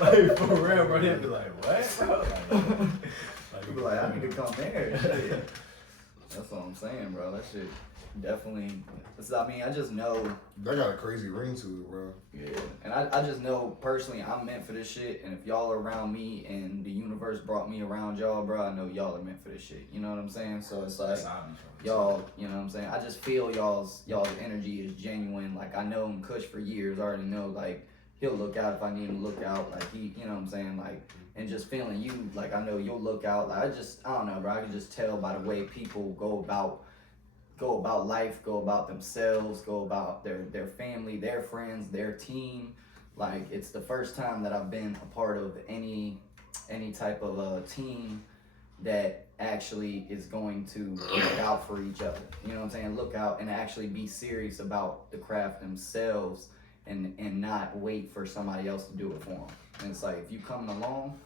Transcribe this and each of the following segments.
Like, for real, bro. They'd be like, what, bro? You be like, I need to come there. Shit. That's what I'm saying, bro. That shit definitely. I just know. That got a crazy ring to it, bro. Yeah, and I just know personally I'm meant for this shit, and if y'all are around me and the universe brought me around y'all, bro, I know y'all are meant for this shit. You know what I'm saying? So it's like y'all, you know what I'm saying? I just feel y'all's energy is genuine. Like I know him Kush for years. I already know like he'll look out if I need him to look out. Like he, you know what I'm saying? Like and just feeling you, like I know you'll look out. Like I don't know, bro. I can just tell by the way people go about life, go about themselves, go about their family, their friends, their team. Like it's the first time that I've been a part of any type of team that actually is going to look out for each other. You know what I'm saying? Look out and actually be serious about the craft themselves and not wait for somebody else to do it for them. And it's like if you coming along,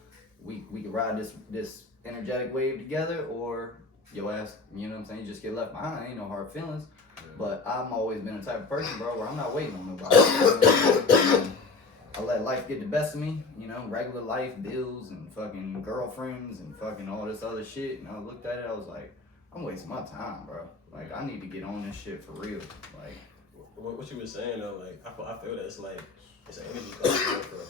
we can ride this energetic wave together, or your ass, you know what I'm saying, you just get left behind. Ain't no hard feelings. Yeah. But I've always been the type of person, bro, where I'm not waiting on nobody. I let life get the best of me, you know, regular life, bills and fucking girlfriends and fucking all this other shit. And I looked at it, I was like, I'm wasting my time, bro. Like, I need to get on this shit for real. Like, what you were saying though, like, I feel that it's an energy thing for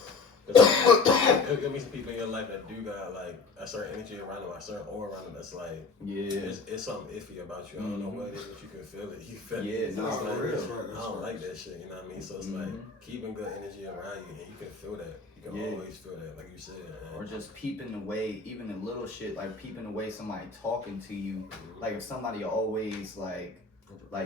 there'll be some people in your life that do got like a certain energy around them, a certain aura around them that's like, it's something iffy about you. I don't know what it is, but you can feel it. You feel it. No, like, for real. I don't like that shit, you know what I mean? So it's like keeping good energy around you, and you can feel that. You can always feel that, like you said. Or just peeping away, even the little shit, like peeping away somebody talking to you. Like if somebody always like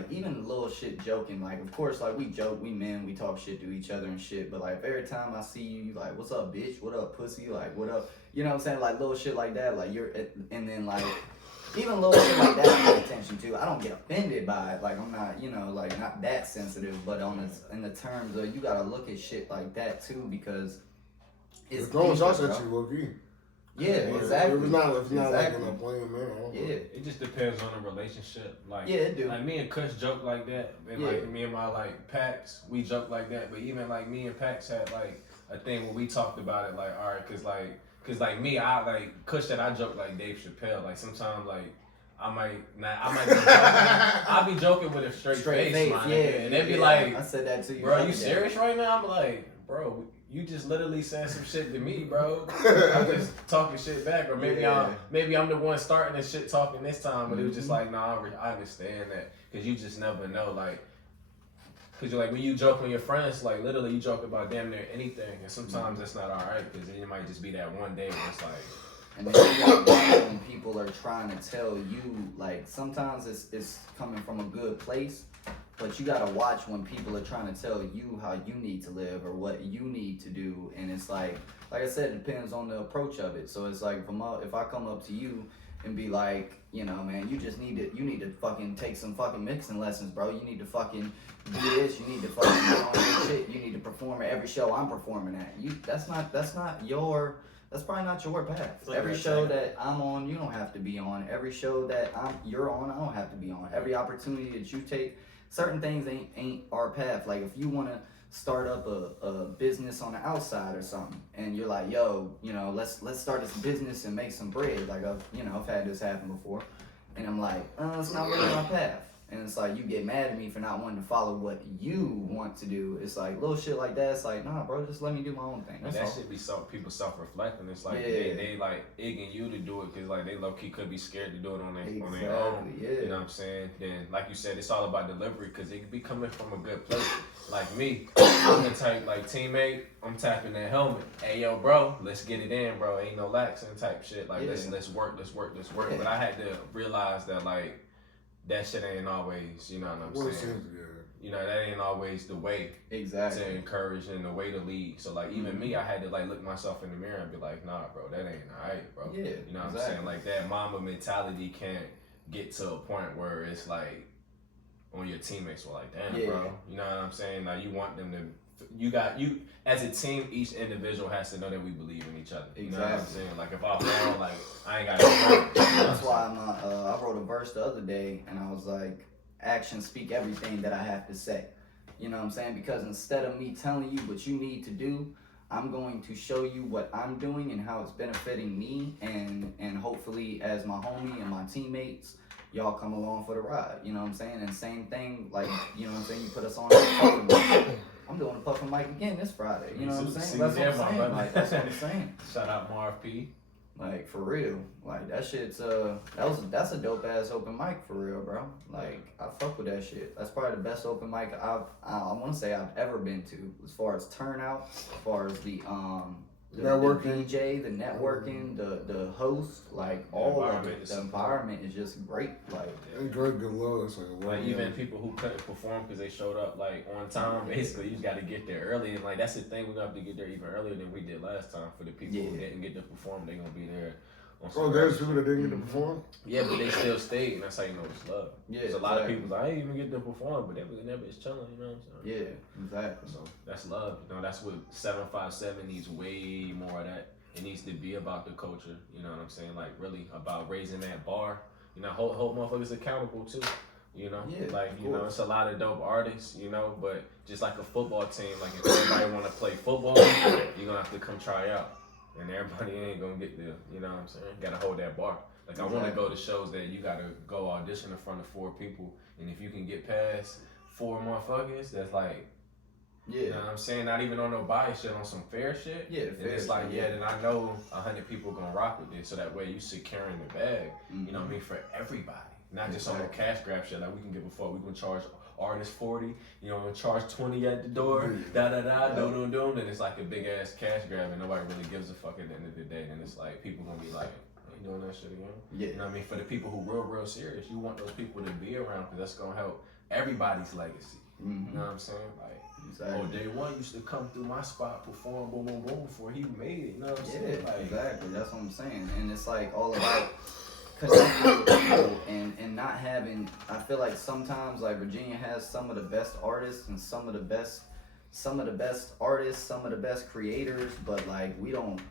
even little shit joking, like of course like we joke, we men, we talk shit to each other and shit, but like every time I see you like, what's up bitch, what up pussy, like what up, you know what I'm saying, like little shit like that, like you're, and then like even little shit like that I pay attention to. I don't get offended by it, like I'm not, you know, like not that sensitive, but in the terms of you gotta look at shit like that too, because it's throwing shots at you, low-key. Yeah, exactly. If it's not like in a blame, man. It just depends on the relationship. Like, it do. Like me and Kush joke like that, and like me and my like Pax, we joke like that. But even like me and Pax had like a thing where we talked about it. Like, all right, cause like me, I like Kush that I joke like Dave Chappelle. Like sometimes like I might be joking. I'll be joking with a straight face, man. And they'd be like, I said that to you. Bro, you serious right now? I'm like, bro, you just literally saying some shit to me, bro. I'm just talking shit back, or maybe I'm the one starting the shit talking this time, but it was just like, nah, I understand that, cause you just never know, like, cause you're like when you joke with your friends, like literally you joke about damn near anything, and sometimes that's not alright, cause then it might just be that one day where it's like. And then you got when people are trying to tell you, like sometimes it's coming from a good place. But you gotta watch when people are trying to tell you how you need to live or what you need to do, and it's like I said, it depends on the approach of it. So it's like if I come up to you and be like, you know, man, you need to fucking take some fucking mixing lessons, bro. You need to fucking do this. You need to fucking get on your shit. You need to perform at every show I'm performing at. That's probably not your path. Every show that I'm on, you don't have to be on. Every show that you're on, I don't have to be on. Every opportunity that you take. Certain things ain't our path. Like if you want to start up a business on the outside or something, and you're like, yo, you know, let's start this business and make some bread. Like I've had this happen before, and I'm like, it's not really my path. And it's like you get mad at me for not wanting to follow what you want to do. It's like little shit like that. It's like, nah, bro, just let me do my own thing. That's all. Should be people self-reflecting. It's like they like egging you to do it because like they low-key could be scared to do it on their own. Yeah. You know what I'm saying? Then like you said, it's all about delivery because it could be coming from a good place. Like me, I'm the type like teammate. I'm tapping that helmet. Hey yo, bro, let's get it in, bro. Ain't no laxing type shit. Like let's work. Yeah. But I had to realize that like. That shit ain't always, you know what I'm saying? You know, that ain't always the way to encourage and the way to lead. So, like, even me, I had to, like, look myself in the mirror and be like, nah, bro, that ain't alright, bro. Yeah, you know what I'm saying? Like, that mama mentality can't get to a point where it's, like, on your teammates were like, damn, bro. You know what I'm saying? Like, you want them to... You as a team, each individual has to know that we believe in each other. You know what I'm saying? Like if I fall, like I ain't got no That's why I wrote a verse the other day and I was like, actions speak everything that I have to say. You know what I'm saying? Because instead of me telling you what you need to do, I'm going to show you what I'm doing and how it's benefiting me, and hopefully as my homie and my teammates, y'all come along for the ride. You know what I'm saying? And same thing, like, you know what I'm saying, you put us on I'm doing a puffin' mic again this Friday. You know what I'm saying? That's what I'm saying. Like, that's what I'm saying. Shout out Marv P. Like, for real. Like, that shit's that's a dope ass open mic for real, bro. Like, I fuck with that shit. That's probably the best open mic I want to say I've ever been to, as far as turnout, as far as the networking, the DJ, the networking, the host, like all of it. The environment is just great. Like, and good love. Like even people who couldn't perform because they showed up like on time. Basically, you just got to get there early, and like that's the thing. We got to get there even earlier than we did last time. For the people who didn't get to perform, they gonna be there. Oh, there's people that didn't get to perform? Yeah, but they still stayed, and that's how you know it's love. Yeah, there's a lot of people like, I didn't even get to perform, but they was in there bitch chilling, you know what I'm saying? Yeah, exactly. So that's love. You know, that's what 757 needs way more of that. It needs to be about the culture, you know what I'm saying? Like really about raising that bar. You know, hold motherfuckers accountable too. You know, like, you know, it's a lot of dope artists, you know, but just like a football team, like if everybody want to play football, you're going to have to come try out. And everybody ain't gonna get there, you know what I'm saying? Gotta hold that bar. Like, I wanna go to shows that you gotta go audition in front of 4 people, and if you can get past 4 motherfuckers, that's like, you know what I'm saying? Not even on no bias shit, on some fair shit. Yeah, fair it's like, then I know 100 people gonna rock with this, so that way you securing the bag, you know what I mean, for everybody. Not just on no cash grab shit, like we can give a fuck, we can charge artist 40, you know, charge 20 at the door, and it's like a big ass cash grab and nobody really gives a fuck at the end of the day. And it's like people gonna be like, "Are you doing that shit again?" Yeah. You know what I mean? For the people who real serious, you want those people to be around because that's gonna help everybody's legacy. You know what I'm saying? Like, oh, day one used to come through my spot, perform, boom, boom, boom, before he made it. You know what I'm saying? Like, exactly. That's what I'm saying. And it's like all about connecting with people and not having. I feel like sometimes like Virginia has some of the best artists and some of the best artists, some of the best creators, but like we don't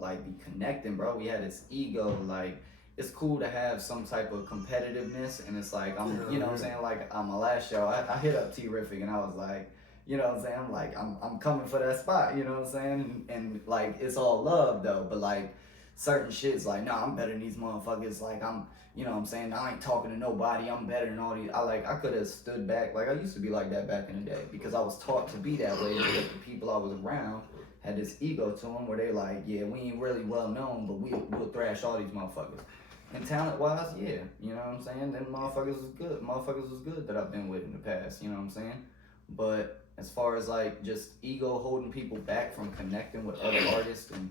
like be connecting, bro. We had this ego. Like, it's cool to have some type of competitiveness, and it's like you know what I'm saying, like on my last show I hit up T-Rific and I was like, you know what I'm saying, like I'm coming for that spot, you know what I'm saying, and like it's all love though, but like certain shit's like, nah, I'm better than these motherfuckers. Like, I'm, you know what I'm saying, I ain't talking to nobody. I'm better than all these. I could have stood back. Like, I used to be like that back in the day because I was taught to be that way because the people I was around had this ego to them where they like, yeah, we ain't really well known, but we'll thrash all these motherfuckers. And talent-wise, yeah, you know what I'm saying? Then motherfuckers was good. Motherfuckers was good that I've been with in the past, you know what I'm saying? But as far as like just ego holding people back from connecting with other artists and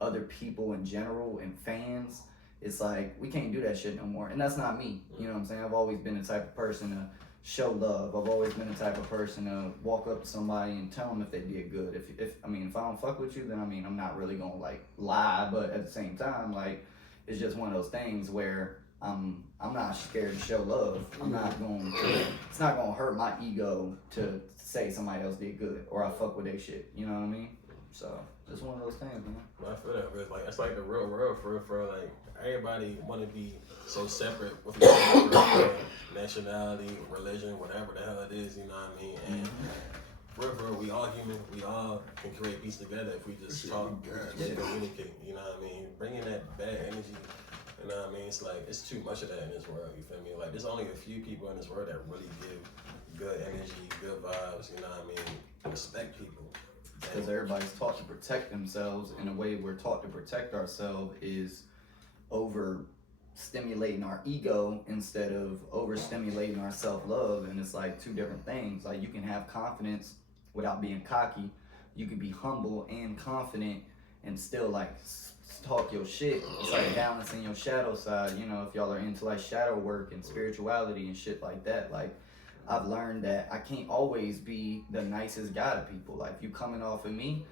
other people in general and fans, it's like we can't do that shit no more. And that's not me, you know what I'm saying? I've always been the type of person to show love. I've always been the type of person to walk up to somebody and tell them if they did good. If I don't fuck with you, then I mean I'm not really gonna like lie, but at the same time, like it's just one of those things where I'm not scared to show love. It's not gonna hurt my ego to say somebody else did good or I fuck with their shit, you know what I mean? So just one of those things, man. I feel that, but like it's like the real world for real. Like everybody want to be so separate with each other, nationality, religion, whatever the hell it is. You know what I mean? And for real, we all human. We all can create peace together if we just talk, just communicate. You know what I mean? Bringing that bad energy. You know what I mean? It's like it's too much of that in this world. You feel me? Like there's only a few people in this world that really give good energy, good vibes. You know what I mean? Respect people. Because everybody's taught to protect themselves, and the way we're taught to protect ourselves is over stimulating our ego instead of overstimulating our self-love. And it's like two different things. Like you can have confidence without being cocky. You can be humble and confident and still like talk your shit. It's like balancing your shadow side, you know, if y'all are into like shadow work and spirituality and shit like that. Like I've learned that I can't always be the nicest guy to people. Like if you coming off of me,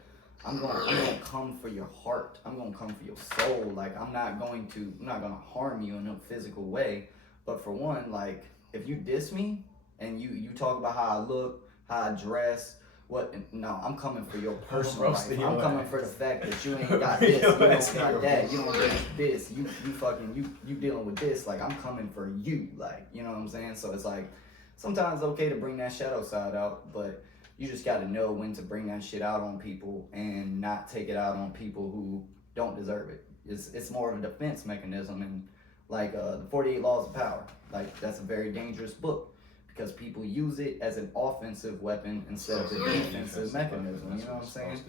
I'm gonna come for your heart. I'm gonna come for your soul. Like I'm not gonna harm you in a physical way. But for one, like if you diss me and you talk about how I look, how I dress, no, I'm coming for your personal life. I'm coming for the fact that you ain't got this, you don't got that, you don't got this, you dealing with this. Like I'm coming for you, like, you know what I'm saying? So it's like sometimes it's okay to bring that shadow side out, but you just got to know when to bring that shit out on people and not take it out on people who don't deserve it. It's more of a defense mechanism, and like the 48 Laws of Power, like that's a very dangerous book because people use it as an offensive weapon instead of a defensive mechanism. You know what I'm saying?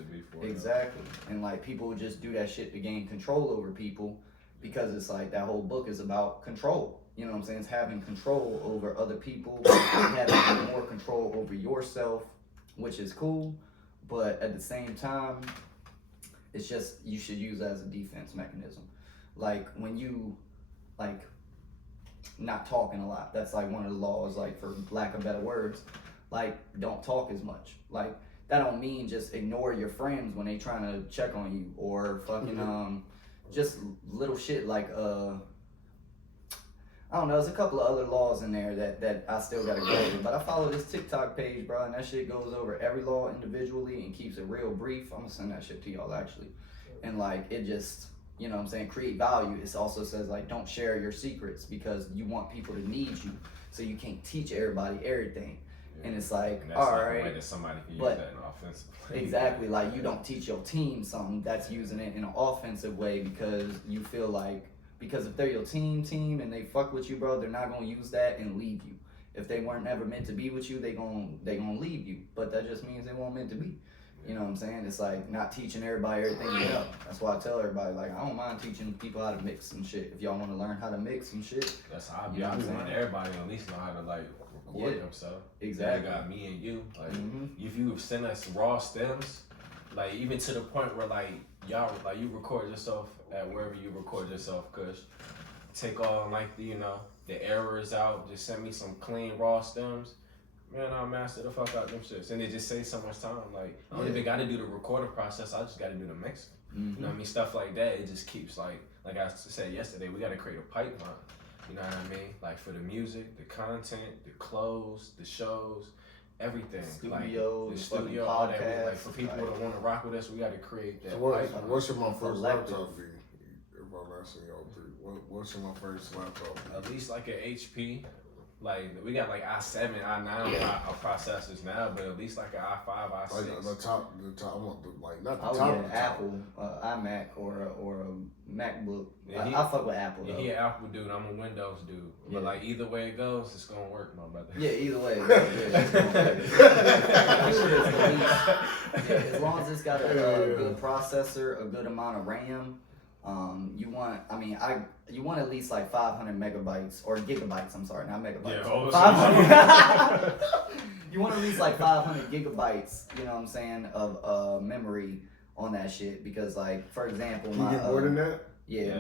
Exactly. And like people just do that shit to gain control over people because it's like that whole book is about control. You know what I'm saying? It's having control over other people, having more control over yourself, which is cool, but at the same time, it's just you should use it as a defense mechanism. Like when you like not talking a lot, that's like one of the laws, like for lack of better words, like don't talk as much. Like that don't mean just ignore your friends when they trying to check on you or fucking just little shit like I don't know, there's a couple of other laws in there that I still gotta go over, but I follow this TikTok page, bro, and that shit goes over every law individually and keeps it real brief. I'm gonna send that shit to y'all actually. And like, it just, you know what I'm saying, create value. It also says like, don't share your secrets because you want people to need you, so you can't teach everybody everything. Yeah. And it's like, and all right, way that somebody can use that in an offensive way. Exactly, like you don't teach your team something, that's using it in an offensive way because you feel like, because if they're your team and they fuck with you, bro, they're not gonna use that and leave you. If they weren't ever meant to be with you, they gonna leave you. But that just means they weren't meant to be. You know what I'm saying? It's like not teaching everybody everything you know. That's why I tell everybody, like, I don't mind teaching people how to mix some shit. If y'all want to learn how to mix some shit, that's how I be. I want everybody to at least know how to like record themselves. Exactly. They got me and you. Like, if you send us raw stems, like even to the point where like y'all like you record yourself at wherever you record yourself, cause take all like the the errors out. Just send me some clean raw stems. Man, I'll master the fuck out them shits. And it just saves so much time. Like, I don't even got to do the recording process. I just got to do the mixing. You know what I mean? Stuff like that. It just keeps like I said yesterday, we got to create a pipeline. You know what I mean? Like for the music, the content, the clothes, the shows, everything. Studios, like, the studio, all that. Like for people that want to rock with us, we got to create that. So what should my first laptop be? If I'm asking y'all three, what should my first laptop be? At least like an HP. Like we got like i7, i9 processors now, but at least like an i5, i6. Like the top. I want the like not the top. Oh yeah, Apple, iMac or a MacBook. Yeah, I fuck with Apple. Yeah, he an Apple dude. I'm a Windows dude. But like either way it goes, it's gonna work, my brother. Yeah, either way. As long as it's got a good processor, a good amount of RAM. You want at least like 500 megabytes or gigabytes. I'm sorry, not megabytes. Yeah, 500. You want at least like 500 gigabytes. You know what I'm saying, of memory on that shit because like for example, Can you get more than that? Yeah,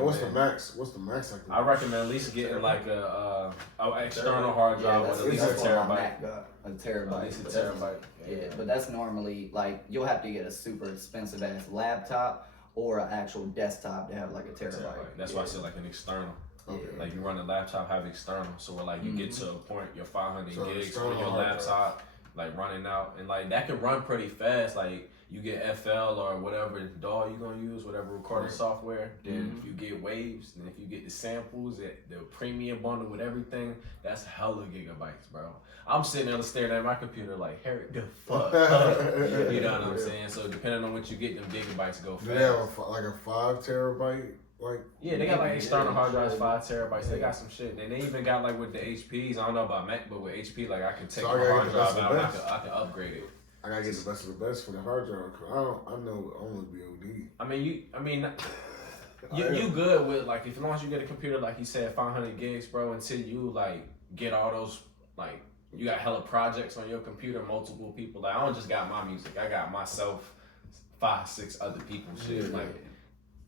what's the max? What's the max? I recommend at least getting like a external hard drive with at least a terabyte. A terabyte. At least a terabyte. Yeah, but that's normally like you'll have to get a super expensive ass laptop or an actual desktop to have like a terabyte. That's why I said like an external. Okay. Like you run a laptop, have external. So where like you get to a point, your 500 gigs on your hard laptop, like running out, and like that can run pretty fast. Like you get FL or whatever DAW you're gonna use, whatever recording software. Then if you get waves, and if you get the samples, the premium bundle with everything, that's hella gigabytes, bro. I'm sitting there staring at my computer like, hurry the fuck up. You know what I'm saying? So depending on what you get, them gigabytes go fast. Do they have like a 5 terabyte? Like yeah, they got like external hard drives, 5 terabytes. They got some shit. And they even got like with the HPs. I don't know about Mac, but with HP, like I can take my hard drive out. And I can upgrade it. I gotta get the best of the best for the hard drive. I know only BOD. You good with like as long as you get a computer like you said 500 gigs, bro. Until you like get all those like you got hella projects on your computer, multiple people. Like I don't just got my music. I got myself, 5, 6 other people shit like.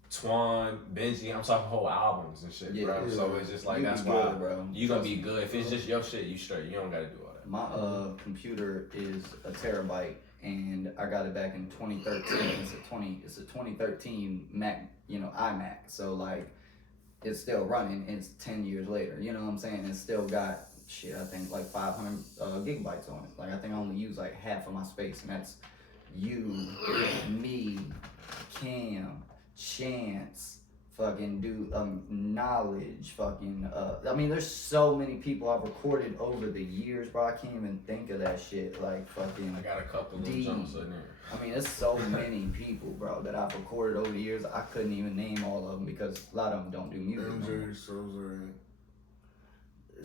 Twan, Benji, I'm talking whole albums and shit, bro. Yeah. So it's just like that's why you gonna be good. If it's just your shit, you straight. You don't gotta do all that. My computer is a terabyte, and I got it back in 2013. It's a 2013 Mac, iMac. So like, it's still running. It's 10 years later. You know what I'm saying? It's still got shit. I think like 500 gigabytes on it. Like I think I only use like half of my space, and that's you, me, Cam, Chance, fucking do knowledge, fucking I mean there's so many people I've recorded over the years, bro. I can't even think of that shit. Like fucking I got a couple little jumps in there. I mean, there's so many people, bro, that I've recorded over the years. I couldn't even name all of them because a lot of them don't do music. MJ, Soze.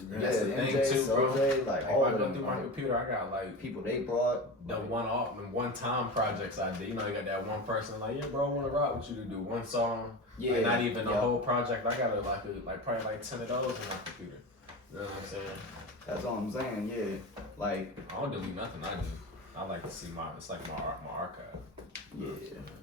That's the thing MJ, too, bro. Soze, like all if I of go them. through my computer, I got like people they brought. the one-time projects I did. You know, you got that one person like, yeah, bro, I want to rock with you to do one song. Yeah, like, not even the whole project. I got like probably like 10 of those on my computer. You know what I'm saying? That's all I'm saying. Yeah, like I don't delete nothing. I like to see it's like my archive. yeah,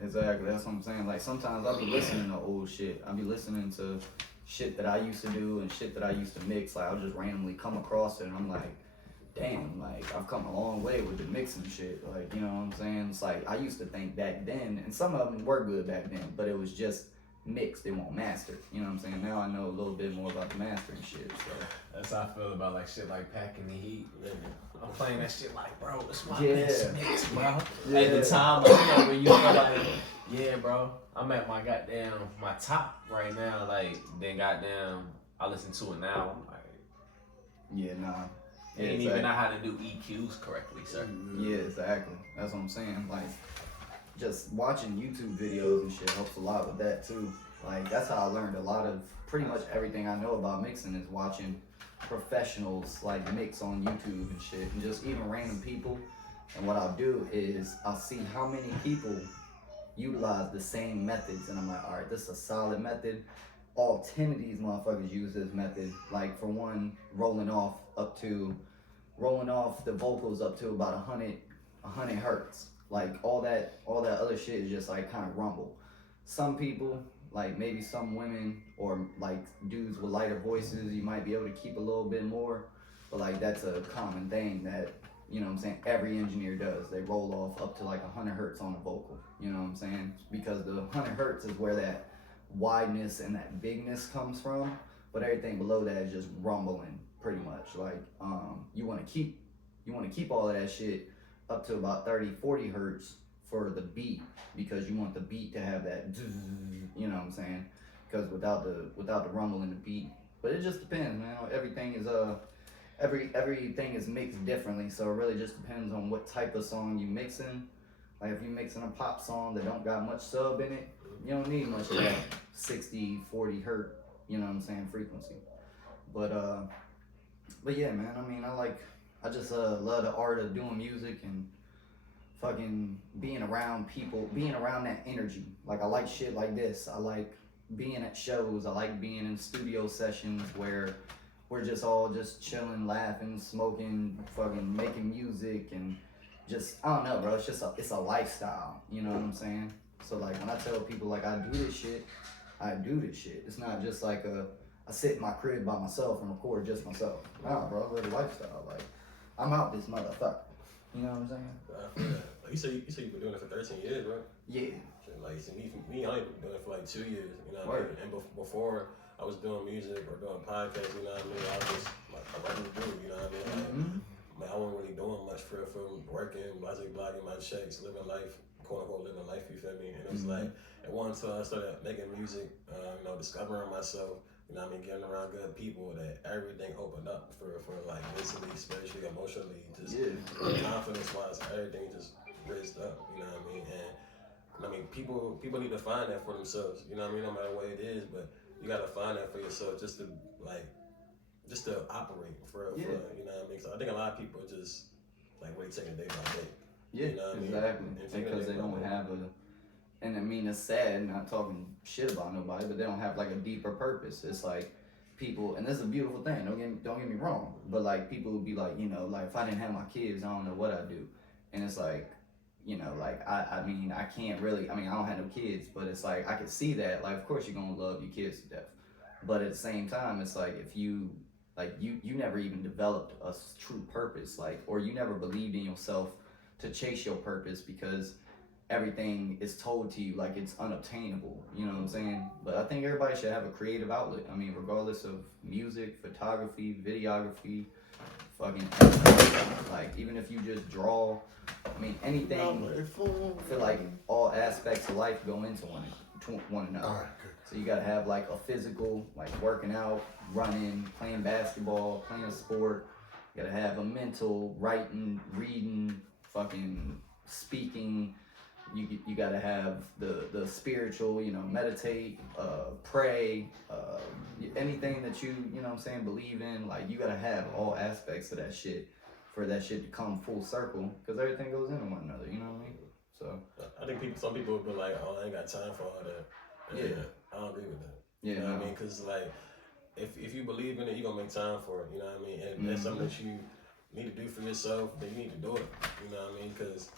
exactly. That's what I'm saying. Like sometimes I'll be listening to old shit. I'll be listening to shit that I used to do and shit that I used to mix. Like I'll just randomly come across it and I'm like, damn, like I've come a long way with the mixing shit. Like, you know what I'm saying? It's like I used to think back then, and some of them were good back then, but it was just mixed, it won't master. You know what I'm saying? Now I know a little bit more about the mastering shit. So that's how I feel about like shit like Packing the Heat. I'm playing that shit like, bro, it's my Yeah. best mix, bro. Yeah. At the time, like, you know, when you feel like, yeah, bro, I'm at my top right now. Like, then goddamn, I listen to it now. I'm like, yeah, nah. I didn't even know how to do EQs correctly, sir. Yeah, exactly. That's what I'm saying. Like, just watching YouTube videos and shit helps a lot with that too. Like, that's how I learned a lot of pretty much everything I know about mixing is watching professionals like mix on YouTube and shit, and just even random people. And what I'll do is I'll see how many people utilize the same methods, and I'm like, all right, this is a solid method. All 10 of these motherfuckers use this method. Like for one, rolling off the vocals up to about 100 hertz. Like all that other shit is just like kind of rumble. Some people, like maybe some women or like dudes with lighter voices, you might be able to keep a little bit more, but like that's a common thing that, you know what I'm saying, every engineer does. They roll off up to like 100 hertz on a vocal, you know what I'm saying? Because the 100 hertz is where that wideness and that bigness comes from, but everything below that is just rumbling pretty much. Like you want to keep all of that shit up to about 30-40 hertz for the beat, because you want the beat to have that, you know what I'm saying? Because without the rumble in the beat, but it just depends, man. Everything is mixed differently, so it really just depends on what type of song you mixing. Like if you mixing a pop song that don't got much sub in it, you don't need much of that 60-40 hertz, you know what I'm saying, frequency. But yeah, man. I mean, I just love the art of doing music and fucking being around people, being around that energy. Like I like shit like this. I like being at shows. I like being in studio sessions where we're just all just chilling, laughing, smoking, fucking making music, and just, I don't know, bro. It's just it's a lifestyle. You know what I'm saying? So like when I tell people like I do this shit, I do this shit. It's not just like I sit in my crib by myself and record just myself. Nah, bro, I live a lifestyle. Like I'm out this motherfucker. You know what I'm saying? I feel that. Like, you say you've been doing it for 13 years, right? Yeah. Like, see, me, I only been doing it for like 2 years, you know what I mean? And before I was doing music or doing podcasts, you know what I mean? I was just like a regular dude, you know what I mean? Like, I wasn't really doing much for working, blogging my checks, living life, quote unquote, living life, you feel me? And it was like, at one time I started making music, you know, discovering myself, you know what I mean, getting around good people, that everything opened up for like mentally, spiritually, emotionally, just confidence-wise, everything just raised up, you know what I mean? And I mean, people need to find that for themselves, you know what I mean, no matter what it is, but you gotta find that for yourself just to operate for you know what I mean? So I think a lot of people just like really taking day by day. Yeah, you know what exactly. I mean? Because they don't have and I mean, it's sad, not talking shit about nobody, but they don't have like a deeper purpose. It's like people, and this is a beautiful thing, don't get me wrong, but like people would be like, you know, like if I didn't have my kids, I don't know what I'd do. And it's like, you know, like I mean, I can't really, I mean, I don't have no kids, but it's like I can see that, like of course you're gonna love your kids to death, but at the same time, it's like if you like you never even developed a true purpose, like, or you never believed in yourself to chase your purpose, because everything is told to you like it's unobtainable, you know what I'm saying? But I think everybody should have a creative outlet. I mean, regardless of music, photography, videography, fucking anything. Like, even if you just draw, I mean, anything, I feel like all aspects of life go into one another. So you gotta have like a physical, like working out, running, playing basketball, playing a sport. You gotta have a mental, writing, reading, fucking speaking. You gotta have the spiritual, you know, meditate, pray, anything that you know what I'm saying, believe in. Like, you gotta have all aspects of that shit for that shit to come full circle, because everything goes into one another, you know what I mean? So I think some people would be like, oh, I ain't got time for all that. And yeah, I don't agree with that. Yeah, you know what I mean? Because like, if you believe in it, you're gonna make time for it. You know what I mean? And that's something that you need to do for yourself. Then you need to do it. You know what I mean? Because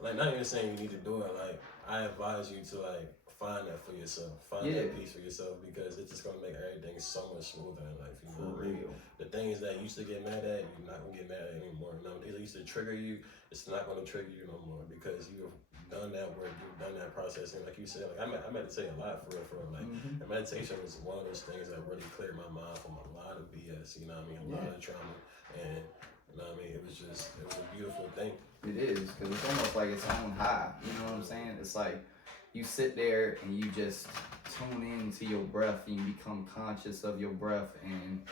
like, not even saying you need to do it. Like, I advise you to like find that for yourself, find that peace for yourself, because it's just gonna make everything so much smoother in life. You know what I mean? The things that you used to get mad at, you're not gonna get mad at anymore. You know, things that used to trigger you, it's not gonna trigger you no more, because you've done that work, you've done that process. And like you said, like I meditate a lot for real. Like, and meditation was one of those things that really cleared my mind from a lot of BS. You know what I mean? A lot of trauma, and you know what I mean? It was a beautiful thing. It is, because it's almost like its own high. You know what I'm saying? It's like you sit there and you just tune into your breath, and you become conscious of your breath, and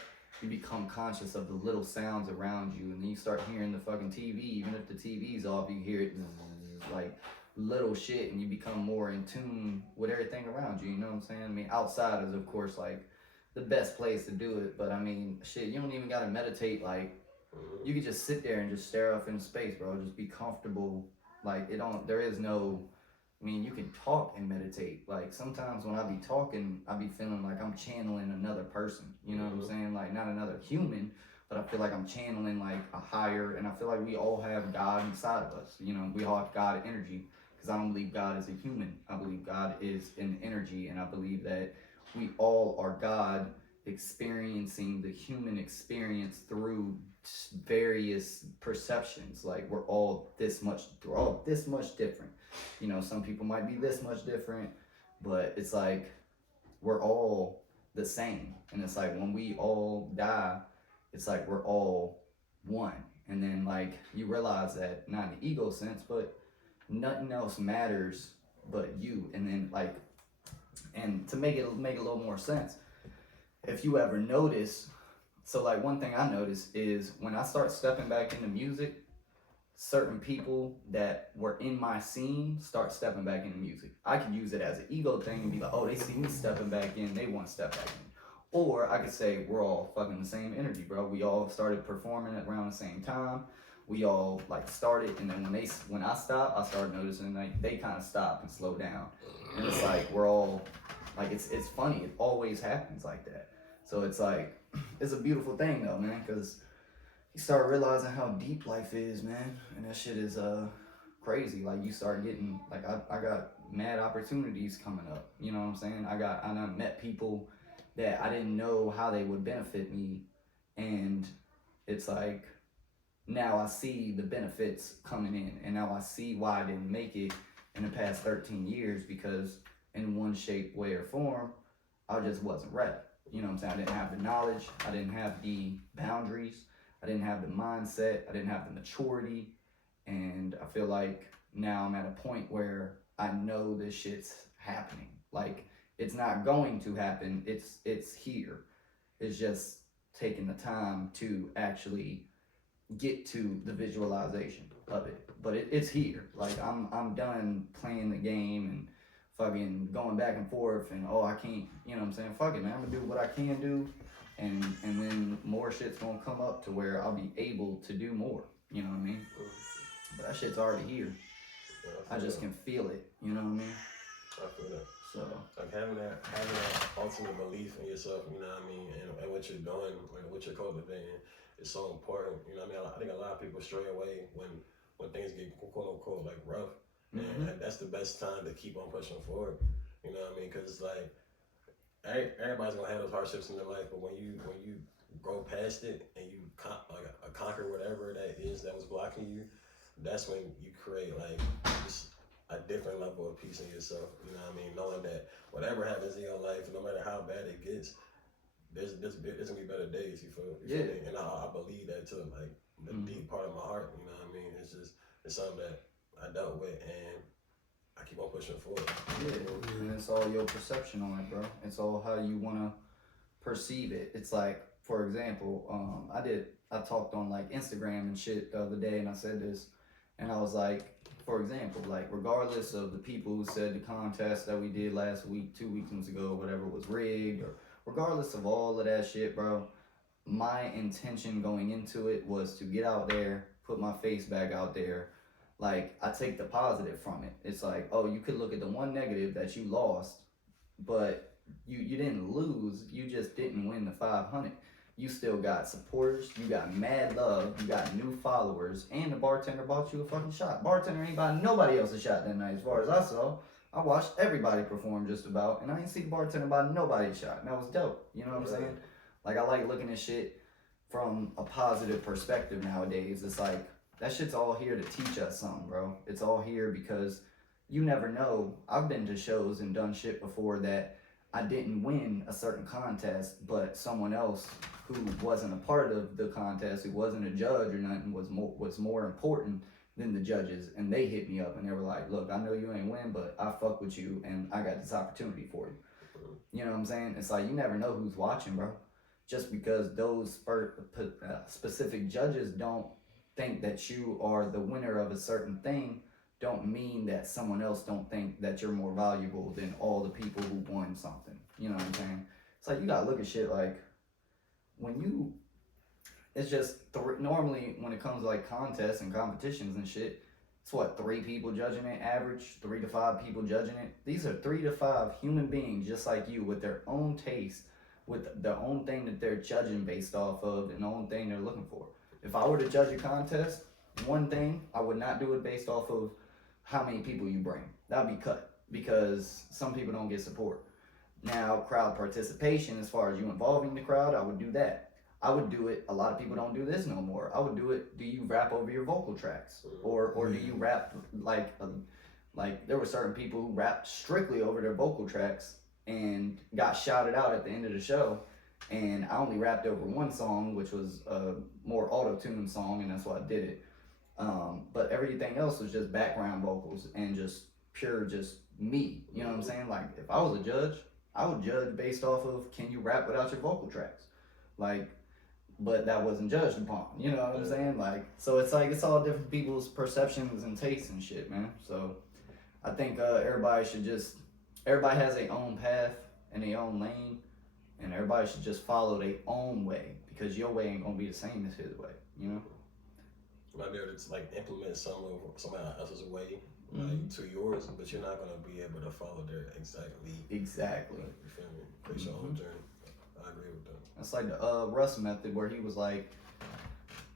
you become conscious of the little sounds around you, and then you start hearing the fucking TV. Even if the TV's off, you hear it like little shit, and you become more in tune with everything around you. You know what I'm saying? I mean, outside is of course like the best place to do it, but I mean, shit, you don't even gotta meditate. Like, you can just sit there and just stare off into space, bro. Just be comfortable. Like, there is no, I mean, you can talk and meditate. Like, sometimes when I be talking, I be feeling like I'm channeling another person. You know what I'm saying? Like, not another human, but I feel like I'm channeling like a higher, and I feel like we all have God inside of us. You know, we all have God energy, because I don't believe God is a human. I believe God is an energy, and I believe that we all are God experiencing the human experience through various perceptions. Like, we're all this much different. You know, some people might be this much different, but it's like we're all the same. And it's like when we all die, it's like we're all one. And then like you realize that, not in the ego sense, but nothing else matters but you. And then like, and to make it a little more sense, if you ever notice, so like one thing I noticed is when I start stepping back into music, certain people that were in my scene start stepping back into music. I could use it as an ego thing and be like, oh, they see me stepping back in, they want to step back in. Or I could say we're all fucking the same energy, bro. We all started performing at around the same time. We all like started, and then when I stopped, I started noticing like they kind of stop and slow down. And it's like we're all like, it's funny. It always happens like that. So it's like, it's a beautiful thing though, man, because you start realizing how deep life is, man, and that shit is crazy. Like, you start getting like, I got mad opportunities coming up. You know what I'm saying? I done met people that I didn't know how they would benefit me, and it's like now I see the benefits coming in, and now I see why I didn't make it in the past 13 years, because in one shape, way, or form, I just wasn't ready. You know what I'm saying? I didn't have the knowledge, I didn't have the boundaries, I didn't have the mindset, I didn't have the maturity, and I feel like now I'm at a point where I know this shit's happening. Like, it's not going to happen, it's here. It's just taking the time to actually get to the visualization of it. But it's here. Like, I'm done playing the game and fucking going back and forth and, oh, I can't, you know what I'm saying? Fuck it, man, I'm gonna do what I can do, and then more shit's gonna come up to where I'll be able to do more, you know what I mean? But that shit's already here. I just can feel it, you know what I mean? I feel that. So like having that ultimate belief in yourself, you know what I mean, and what you're doing, and what you're cultivating is so important. You know what I mean? I think a lot of people stray away when things get quote unquote like rough. And that's the best time to keep on pushing forward. You know what I mean? Because it's like everybody's gonna have those hardships in their life, but when you go past it and you conquer whatever that is that was blocking you, that's when you create like just a different level of peace in yourself. You know what I mean? Knowing that whatever happens in your life, no matter how bad it gets, there's gonna be better days. You feel? Me? And I believe that too. Like the deep part of my heart. You know what I mean? It's something that I dealt with, and I keep on pushing forward. Yeah, and it's all your perception on it, bro. It's all how you wanna perceive it. It's like, for example, I talked on like Instagram and shit the other day, and I said this, and I was like, for example, like regardless of the people who said the contest that we did last week, 2 weekends ago, whatever, was rigged, or regardless of all of that shit, bro, my intention going into it was to get out there, put my face back out there. Like, I take the positive from it. It's like, oh, you could look at the one negative that you lost, but you didn't lose, you just didn't win the 500. You still got supporters, you got mad love, you got new followers, and the bartender bought you a fucking shot. Bartender ain't buying nobody else a shot that night, as far as I saw. I watched everybody perform just about, and I didn't see the bartender buy nobody a shot, and that was dope. You know what I'm saying? Like, I like looking at shit from a positive perspective nowadays. It's like, that shit's all here to teach us something, bro. It's all here because you never know. I've been to shows and done shit before that I didn't win a certain contest, but someone else who wasn't a part of the contest, who wasn't a judge or nothing, was more important than the judges, and they hit me up and they were like, look, I know you ain't win, but I fuck with you and I got this opportunity for you. You know what I'm saying? It's like, you never know who's watching, bro. Just because those specific judges don't think that you are the winner of a certain thing, don't mean that someone else don't think that you're more valuable than all the people who won something. You know what I'm saying? It's like, you gotta look at shit like, it's just, normally when it comes to like contests and competitions and shit, it's what, 3 people judging it, average, 3 to 5 people judging it. These are 3 to 5 human beings just like you, with their own taste, with their own thing that they're judging based off of, and the own thing they're looking for. If I were to judge a contest, one thing, I would not do it based off of how many people you bring. That'd be cut, because some people don't get support. Now, crowd participation, as far as you involving the crowd, I would do that. I would do it, a lot of people don't do this no more. I would do it, do you rap over your vocal tracks? Or do you rap like there were certain people who rapped strictly over their vocal tracks and got shouted out at the end of the show. And I only rapped over one song, which was a more auto-tune song, and that's why I did it. But everything else was just background vocals and just pure just me. You know what I'm saying? Like, if I was a judge, I would judge based off of, can you rap without your vocal tracks? Like, but that wasn't judged upon. You know what I'm saying? Like, so it's like, it's all different people's perceptions and tastes and shit, man. So I think everybody has their own path and their own lane, and everybody should just follow their own way, because your way ain't gonna be the same as his way, you know? You might be able to like implement somebody else's way like to yours, but you're not gonna be able to follow their exactly. Exactly. Like, you feel me? Create your own journey. I agree with that. That's like the Russ method, where he was like,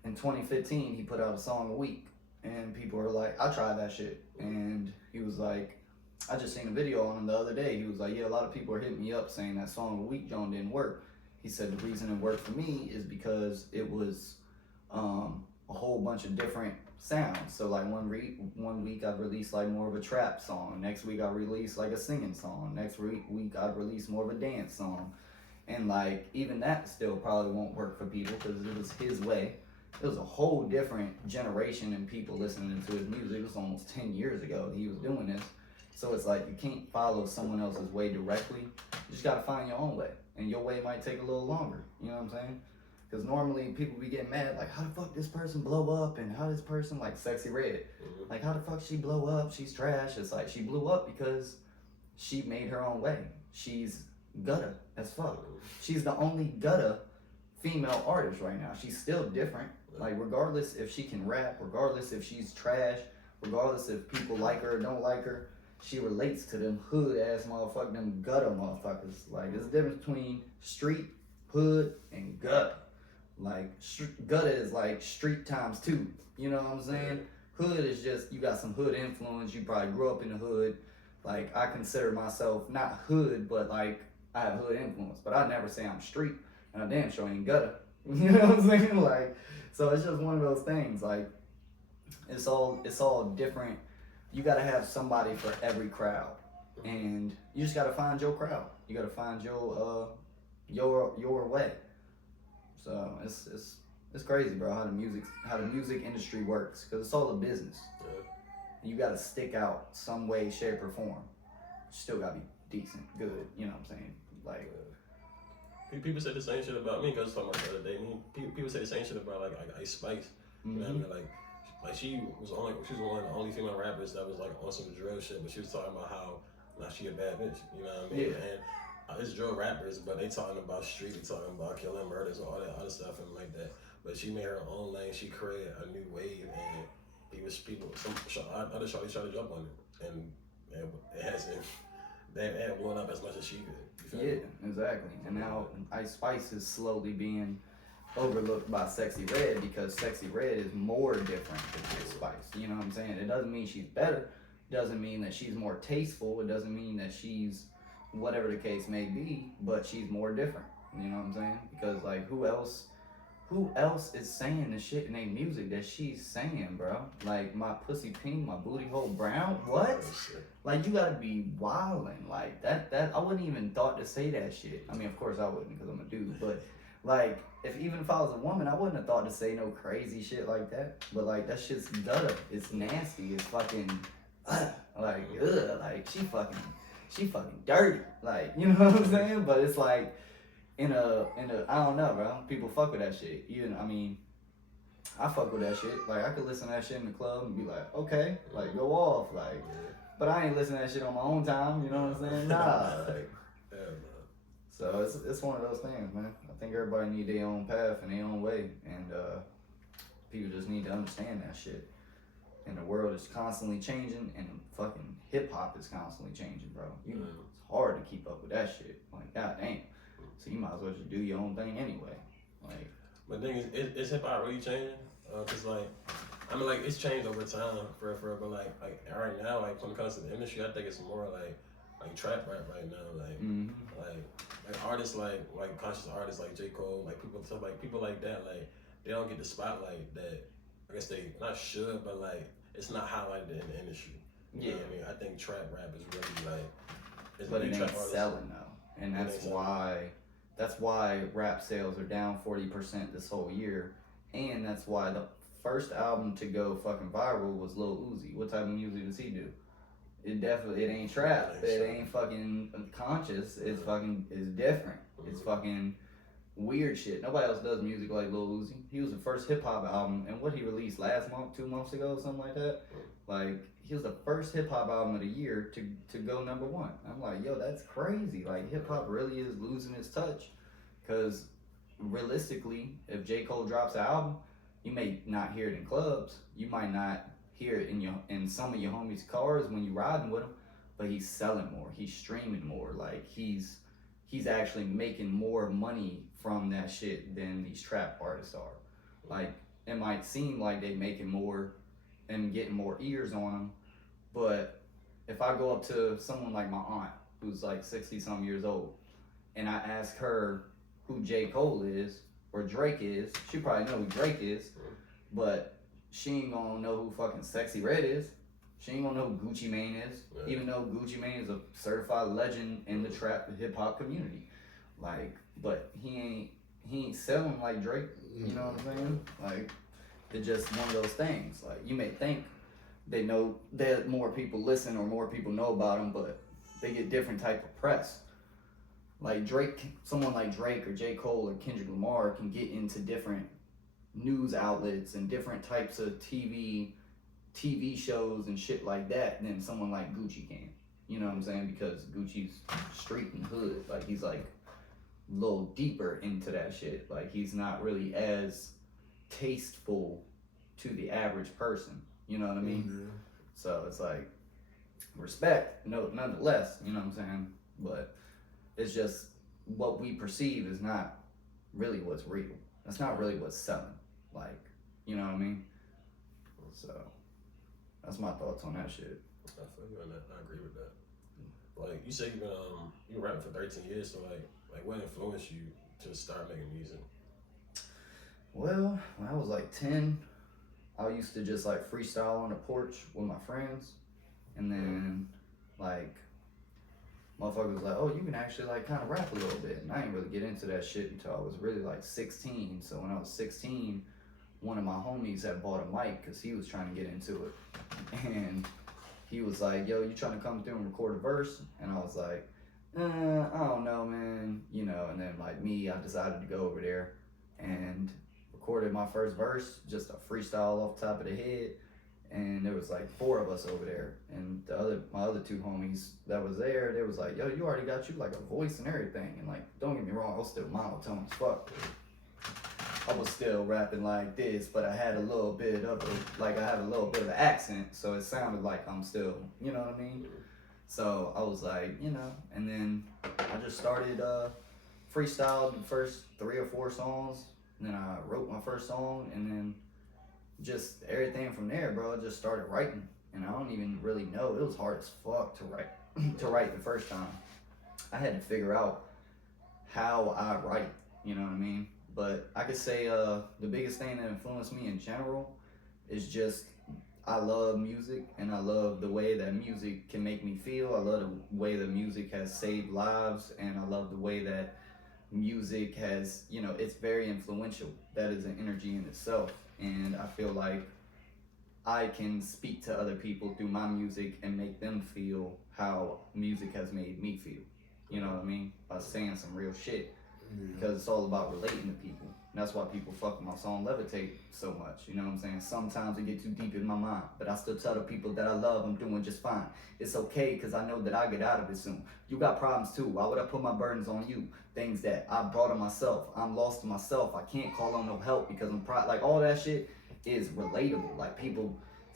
in 2015, he put out a song a week, and people were like, I tried that shit, and he was like, I just seen a video on him the other day. He was like, yeah, a lot of people are hitting me up saying that song a week, John, didn't work. He said the reason it worked for me is because it was a whole bunch of different sounds. So like one week I'd release like more of a trap song. Next week I'd release like a singing song. Next week I'd release more of a dance song. And like, even that still probably won't work for people, because it was his way. It was a whole different generation and people listening to his music. It was almost 10 years ago that he was doing this. So it's like, you can't follow someone else's way directly. You just gotta find your own way. And your way might take a little longer. You know what I'm saying? Because normally people be getting mad, like, how the fuck this person blow up? And how this person, like Sexy Red, like, how the fuck she blow up? She's trash. It's like, she blew up because she made her own way. She's gutta as fuck. She's the only gutta female artist right now. She's still different. Like, regardless if she can rap, regardless if she's trash, regardless if people like her or don't like her, she relates to them hood ass motherfuckers, them gutter motherfuckers. Like, there's a difference between street, hood, and gutter. Like, gutter is like street times 2. You know what I'm saying? Hood is just, you got some hood influence. You probably grew up in the hood. Like, I consider myself not hood, but like, I have hood influence. But I never say I'm street, and I damn sure ain't gutter. You know what I'm saying? Like, so it's just one of those things. Like, it's all different. You gotta have somebody for every crowd, and you just gotta find your crowd. You gotta find your your way. So it's crazy, bro, how the music industry works, because it's all a business. Yeah. You gotta stick out some way, shape, or form. Still gotta be decent, good. You know what I'm saying? Like. People say the same shit about me, because I was talking about the other day. People say the same shit about like Ice Spice. You know what I mean? Like she was one of the only female rappers that was like on some drill shit, but she was talking about how now she a bad bitch. You know what I mean? Yeah. And it's drill rappers, but they talking about street, they talking about killing, murders, and all that other stuff and like that. But she made her own lane. She created a new wave, and other shorty tried to jump on it, and it hasn't. They haven't blown up as much as she did. Yeah, exactly. And now Ice Spice is slowly being overlooked by Sexy Red, because Sexy Red is more different than Ice Spice. You know what I'm saying? It doesn't mean she's better. It doesn't mean that she's more tasteful. It doesn't mean that she's whatever the case may be, but she's more different. You know what I'm saying? Because like who else is saying the shit in their music that she's saying, bro? Like, my pussy pink, my booty hole brown. What? Like, you gotta be wildin'. Like, that I wouldn't even thought to say that shit. I mean, of course I wouldn't, because I'm a dude. But like, even if I was a woman, I wouldn't have thought to say no crazy shit like that. But like, that shit's gutter. It's nasty. It's fucking like she fucking dirty. Like, you know what I'm saying? But it's like, in a I don't know, bro. People fuck with that shit. Even, I mean, I fuck with that shit. Like, I could listen to that shit in the club and be like, okay, like, go off, like. But I ain't listening to that shit on my own time. You know what I'm saying? Nah. Like, so it's one of those things, man. I think everybody need their own path and their own way, and people just need to understand that shit. And the world is constantly changing, and fucking hip hop is constantly changing, bro. It's hard to keep up with that shit. Like, god damn. So you might as well just do your own thing anyway. Like, but the thing is hip hop really changing? Cause like, I mean, like, it's changed over time for but like right now, like when it comes to the industry, I think it's more like trap rap right now, like artists like conscious artists like J. Cole, like people like that, like they don't get the spotlight that I guess they not should, but like it's not highlighted in the industry. You know what I mean? I think trap rap is really like, but it ain't selling though, and that's why rap sales are down 40% this whole year, and that's why the first album to go fucking viral was Lil Uzi. What type of music does he do? It ain't trap. It ain't fucking conscious. It's different. It's fucking weird shit. Nobody else does music like Lil Uzi. He was the first hip hop album, and what he released last month, 2 months ago, something like that. Like, he was the first hip hop album of the year to go #1. I'm like, yo, that's crazy. Like, hip hop really is losing its touch, because realistically, if J. Cole drops an album, you may not hear it in clubs. You might not hear it in some of your homies' cars when you riding with them, but he's selling more. He's streaming more. Like, he's actually making more money from that shit than these trap artists are. Like, it might seem like they making more and getting more ears on them, but if I go up to someone like my aunt, who's like 60-some years old, and I ask her who J. Cole is or Drake is, she probably know who Drake is, but she ain't gonna know who fucking Sexy Red is. She ain't gonna know who Gucci Mane is, even though Gucci Mane is a certified legend in the trap hip hop community. Like, but he ain't selling like Drake. You know what I'm saying? Like, it's just one of those things. Like, you may think they know that more people listen or more people know about them, but they get different type of press. Like someone like Drake or J. Cole or Kendrick Lamar can get into different news outlets and different types of TV shows and shit like that than someone like Gucci can. You know what I'm saying? Because Gucci's street and hood. Like, he's like a little deeper into that shit. Like, he's not really as tasteful to the average person. You know what I mean? Mm-hmm. So it's like, respect, no, nonetheless, you know what I'm saying? But it's just what we perceive is not really what's real. That's not really what's selling. Like, you know what I mean? So that's my thoughts on that shit. I feel you on that. I agree with that. Like, you say you've been rapping for 13 years, so like what influenced you to start making music? Well, when I was like 10, I used to just like freestyle on the porch with my friends, and then like motherfucker was like, oh, you can actually like kind of rap a little bit. And I didn't really get into that shit until I was really like 16. So when I was 16, one of my homies had bought a mic because he was trying to get into it. And he was like, yo, you trying to come through and record a verse? And I was like, I don't know, man. You know, and then like me, I decided to go over there and recorded my first verse, just a freestyle off the top of the head. And there was like 4 of us over there, and my other 2 homies that was there, they was like, yo, you already got you like a voice and everything. And like, don't get me wrong, I was still monotone as fuck. I was still rapping like this, but I had a little bit of an accent, so it sounded like I'm still, you know what I mean? So I was like, you know, and then I just started freestyled the first 3 or 4 songs, and then I wrote my first song, and then just everything from there, bro. I just started writing, and I don't even really know. It was hard as fuck to write the first time. I had to figure out how I write, you know what I mean? But I could say the biggest thing that influenced me in general is just I love music, and I love the way that music can make me feel. I love the way that music has saved lives, and I love the way that music has, you know, it's very influential. That is an energy in itself. And I feel like I can speak to other people through my music and make them feel how music has made me feel. You know what I mean? By saying some real shit. Because it's all about relating to people. And that's why people fuck with my song Levitate so much. You know what I'm saying? Sometimes it get too deep in my mind. But I still tell the people that I love I'm doing just fine. It's okay because I know that I get out of it soon. You got problems too. Why would I put my burdens on you? Things that I brought on myself. I'm lost to myself. I can't call on no help because I'm like all that shit is relatable. Like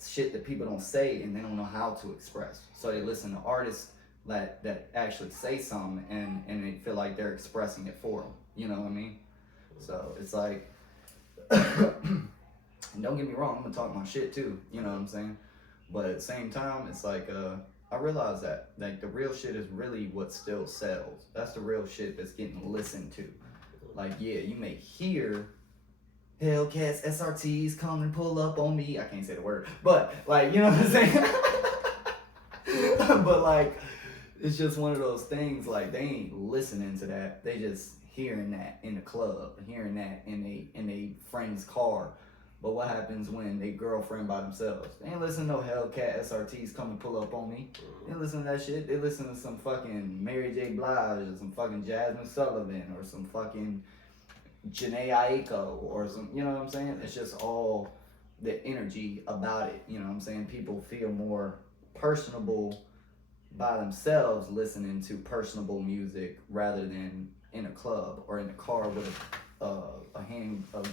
shit that people don't say and they don't know how to express. So they listen to artists that actually say something and they feel like they're expressing it for them. You know what I mean? So it's like, and don't get me wrong, I'm gonna talk my shit too. You know what I'm saying? But at the same time, it's like I realize that like the real shit is really what still sells. That's the real shit that's getting listened to. Like yeah, you may hear Hellcats, SRTs come and pull up on me. I can't say the word, but like you know what I'm saying? But like it's just one of those things, like they ain't listening to that. They just hearing that in the club, hearing that in a friend's car. But what happens when they girlfriend by themselves? They ain't listen to no Hellcat SRTs come and pull up on me. They ain't listen to that shit. They listen to some fucking Mary J. Blige or some fucking Jasmine Sullivan or some fucking Janae Aiko or some, you know what I'm saying? It's just all the energy about it. You know what I'm saying? People feel more personable by themselves listening to personable music rather than in a club or in a car with a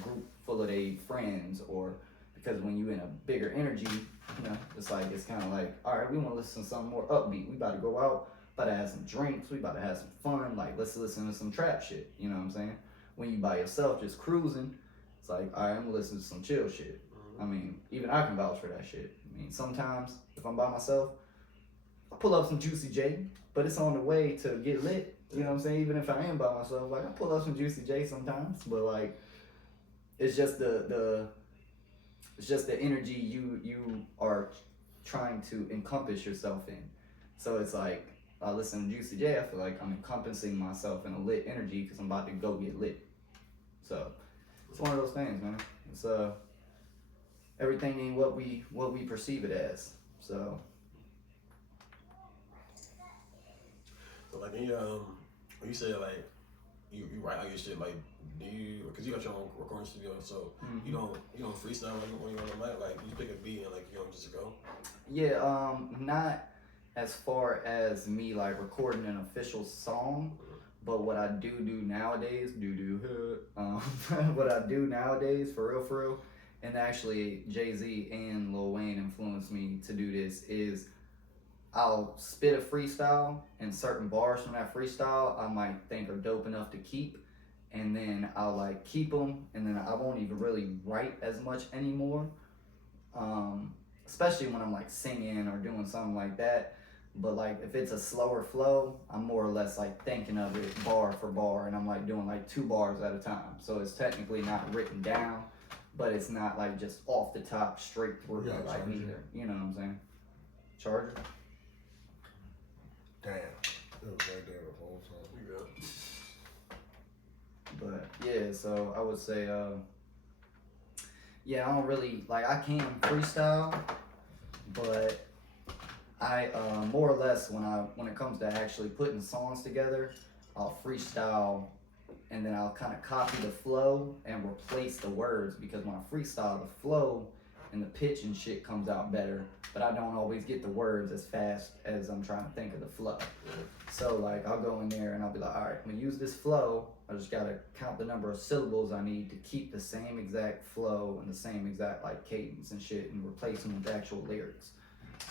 group full of their friends, or because when you in a bigger energy, you know, it's kind of like, all right, we want to listen to something more upbeat. We about to go out, about to have some drinks, we about to have some fun. Like let's listen to some trap shit. You know what I'm saying? When you by yourself just cruising, it's like, all right, I'm gonna listen to some chill shit. I mean, even I can vouch for that shit. I mean, sometimes if I'm by myself, I pull up some Juicy J, but it's on the way to get lit. You know what I'm saying? Even if I am by myself, like I pull up some Juicy J sometimes, but like it's just the energy you are trying to encompass yourself in. So it's like I listen to Juicy J, I feel like I'm encompassing myself in a lit energy because I'm about to go get lit. So it's one of those things, man. It's everything ain't what we perceive it as. So like in your when you say like you write out your shit, like do you, because you got your own recording studio, so you don't freestyle when you're on the mic, like you pick a beat and like you don't just go? Yeah, not as far as me like recording an official song, but what I do nowadays, what I do nowadays for real, and actually Jay-Z and Lil Wayne influenced me to do this, is I'll spit a freestyle and certain bars from that freestyle I might think are dope enough to keep, and then I'll like keep them, and then I won't even really write as much anymore, especially when I'm like singing or doing something like that. But like if it's a slower flow, I'm more or less like thinking of it bar for bar, and I'm like doing like 2 bars at a time, so it's technically not written down, but it's not like just off the top straight through, like neither. You know what I'm saying? Charger. Damn. so I would say, yeah, I don't really, like, I can freestyle, but I, more or less, when it comes to actually putting songs together, I'll freestyle and then I'll kind of copy the flow and replace the words, because when I freestyle, the flow and the pitch and shit comes out better, but I don't always get the words as fast as I'm trying to think of the flow. So like I'll go in there and I'll be like, all right, I'm gonna use this flow. I just gotta count the number of syllables I need to keep the same exact flow and the same exact like cadence and shit, and replace them with actual lyrics.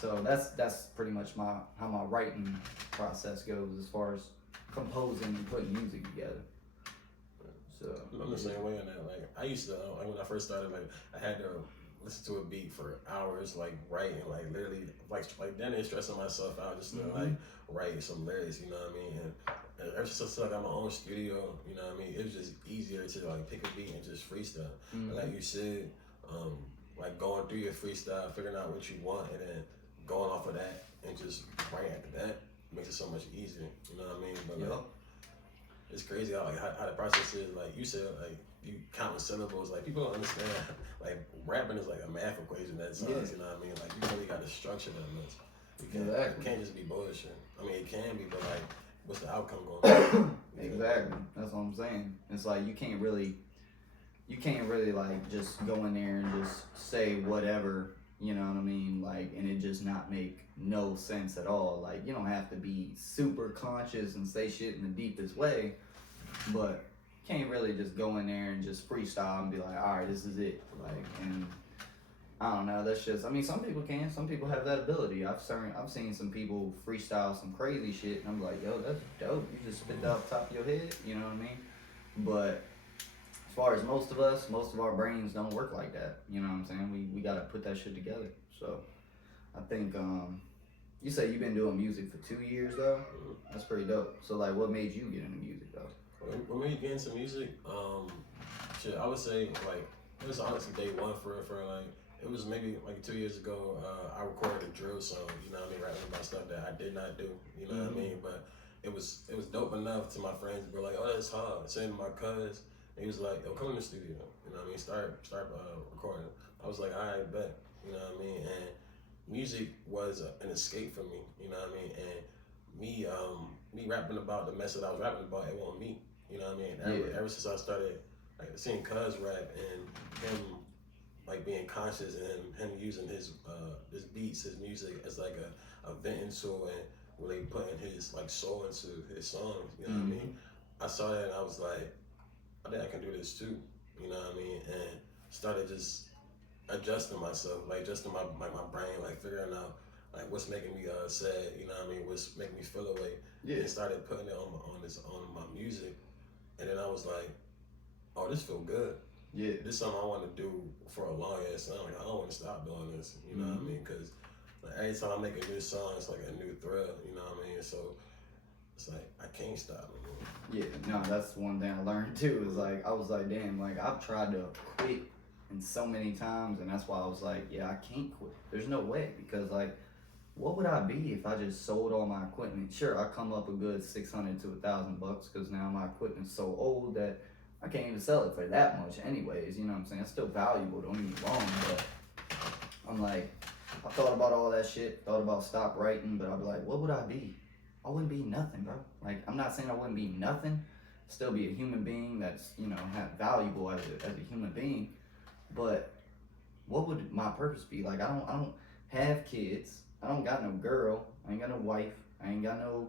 So that's pretty much how my writing process goes as far as composing and putting music together. So I'm the same way on that. Like I used to, like when I first started, like I had to listen to a beat for hours, like writing, like literally, like then they stressing myself out just to like write some lyrics, you know what I mean? And ever since I got my own studio, you know what I mean, it was just easier to like pick a beat and just freestyle. And like you said, like going through your freestyle, figuring out what you want, and then going off of that and just writing after that makes it so much easier. You know what I mean? But like, it's crazy how the process is. Like you said, like you counting syllables. Like people don't understand. Like rapping is like a math equation at times. You know what I mean? Like you really got to structure that much. You can't just be bullshit. I mean, it can be, but like, what's the outcome going to be? Exactly. That's what I'm saying. It's like you can't really like just go in there and just say whatever. You know what I mean? Like, and it just not make no sense at all. Like, you don't have to be super conscious and say shit in the deepest way, but you can't really just go in there and just freestyle and be like, all right, this is it. Like, and I don't know. That's just, I mean, some people can. Some people have that ability. I've seen some people freestyle some crazy shit, and I'm like, yo, that's dope. You just spit that off the top of your head. You know what I mean? But as far as most of our brains don't work like that. You know what I'm saying? We gotta put that shit together. So I think you say you've been doing music for 2 years though. That's pretty dope. So like, what made you get into music though? When we get into music, shit, I would say like it was honestly day one for like it was maybe like 2 years ago. I recorded a drill song. You know what I mean, rapping about stuff that I did not do. You know what I mean, but it was dope enough to my friends to be like, oh, that's hard. Saying to my cuz. He was like, yo, come in the studio. You know what I mean? Start recording. I was like, all right, bet. You know what I mean? And music was an escape for me. You know what I mean? And me rapping about the mess that I was rapping about, it wasn't me. You know what I mean? Ever since I started like seeing Cuz rap and him like being conscious and him using his beats, his music as like a venting tool and really putting his like soul into his songs. You know what I mean? I saw that and I was like, I think I can do this too, you know what I mean? And started just adjusting myself, like adjusting my brain, like figuring out like what's making me sad, you know what I mean? What's making me feel away. And started putting it on my music, and then I was like, oh, this feel good. Yeah, this is something I want to do for a long ass time. Like I don't want to stop doing this, you know what I mean? Because like, every time I make a new song, it's like a new thrill, you know what I mean? So it's like I can't stop. Yeah, no, that's one thing I learned too. Is like I was like, damn, like I've tried to quit and so many times, and that's why I was like, yeah, I can't quit. There's no way, because like, what would I be if I just sold all my equipment? Sure, I come up a good $600 to $1,000 because now my equipment's so old that I can't even sell it for that much, anyways. You know what I'm saying? It's still valuable. Don't get me wrong, but I'm like, I thought about all that shit. Thought about stop writing, but I'd be like, what would I be? I wouldn't be nothing, bro. Like, I'm not saying I wouldn't be nothing. Still be a human being that's, you know, valuable as a human being. But what would my purpose be? Like, I don't have kids. I don't got no girl. I ain't got no wife. I ain't got no,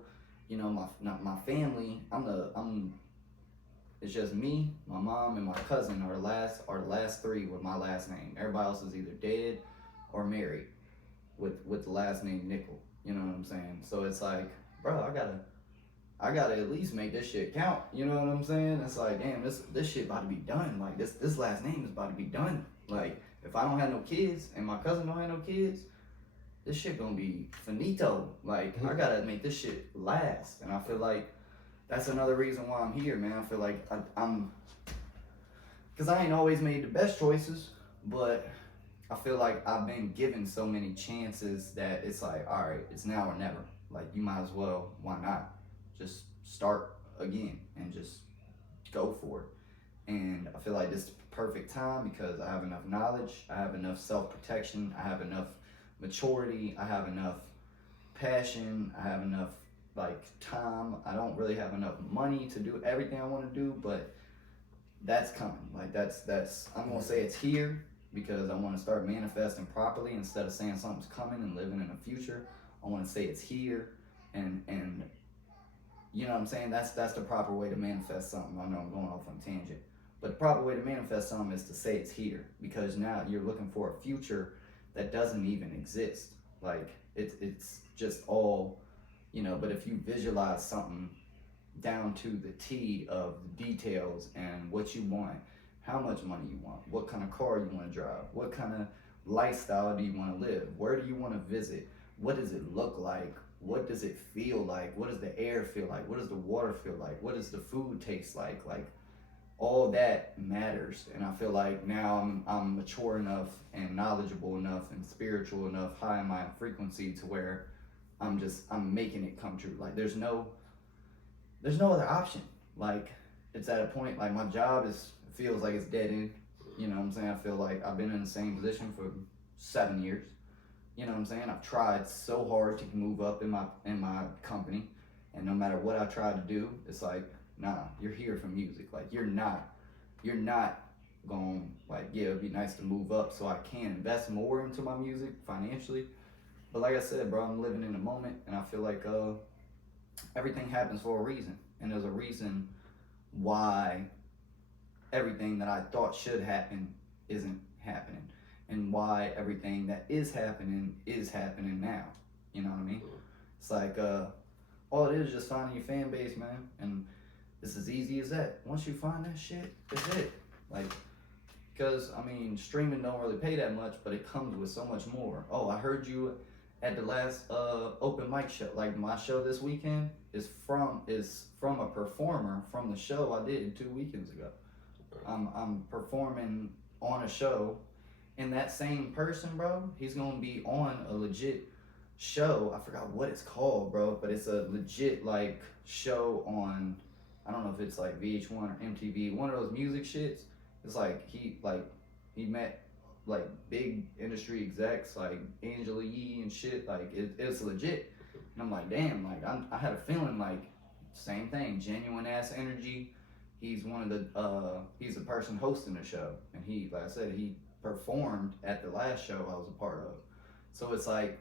you know, my family. It's just me, my mom, and my cousin are the last three with my last name. Everybody else is either dead or married with the last name Nickel. You know what I'm saying? So it's like, bro, I gotta at least make this shit count. You know what I'm saying? It's like, damn, this shit about to be done. Like this last name is about to be done. Like if I don't have no kids and my cousin don't have no kids, this shit gonna be finito. Like I gotta make this shit last. And I feel like that's another reason why I'm here, man. I feel like I'm, cause I ain't always made the best choices, but I feel like I've been given so many chances that it's like, all right, it's now or never. Like you might as well, why not? Just start again and just go for it. And I feel like this is the perfect time because I have enough knowledge, I have enough self-protection, I have enough maturity, I have enough passion, I have enough like time. I don't really have enough money to do everything I want to do, but that's coming. Like that's I'm gonna say it's here because I want to start manifesting properly instead of saying something's coming and living in the future. I want to say it's here, and you know what I'm saying? That's the proper way to manifest something. I know I'm going off on a tangent, but the proper way to manifest something is to say it's here because now you're looking for a future that doesn't even exist. Like it's just all, you know. But if you visualize something down to the T of the details and what you want, how much money you want, what kind of car you want to drive, what kind of lifestyle do you want to live, where do you want to visit, what does it look like, what does it feel like, what does the air feel like, what does the water feel like, what does the food taste like all that matters. And I feel like now I'm mature enough and knowledgeable enough and spiritual enough, high in my frequency to where I'm making it come true. Like there's no other option. Like it's at a point like my job feels like it's dead end. You know what I'm saying? I feel like I've been in the same position for 7 years. You know what I'm saying? I've tried so hard to move up in my company, and no matter what I try to do, it's like, nah, you're here for music. Like you're not going like, yeah, it'd be nice to move up so I can invest more into my music financially. But like I said, bro, I'm living in the moment, and I feel like everything happens for a reason, and there's a reason why everything that I thought should happen isn't happening, and why everything that is happening now. You know what I mean? It's like all it is just finding your fan base, man, and it's as easy as that. Once you find that shit, it's it. Like, because I mean, streaming don't really pay that much, but it comes with so much more. Oh, I heard you at the last open mic show. Like my show this weekend is from a performer from the show I did 2 weekends ago. I'm performing on a show, and that same person, bro, he's gonna be on a legit show. I forgot what it's called, bro, but it's a legit like show on, I don't know if it's like VH1 or MTV, one of those music shits. It's like he met like big industry execs like Angela Yee and shit. Like it's legit, and I'm like, damn, like I had a feeling like same thing, genuine ass energy. He's one of the he's the person hosting the show, and he, like I said, he performed at the last show I was a part of. So it's like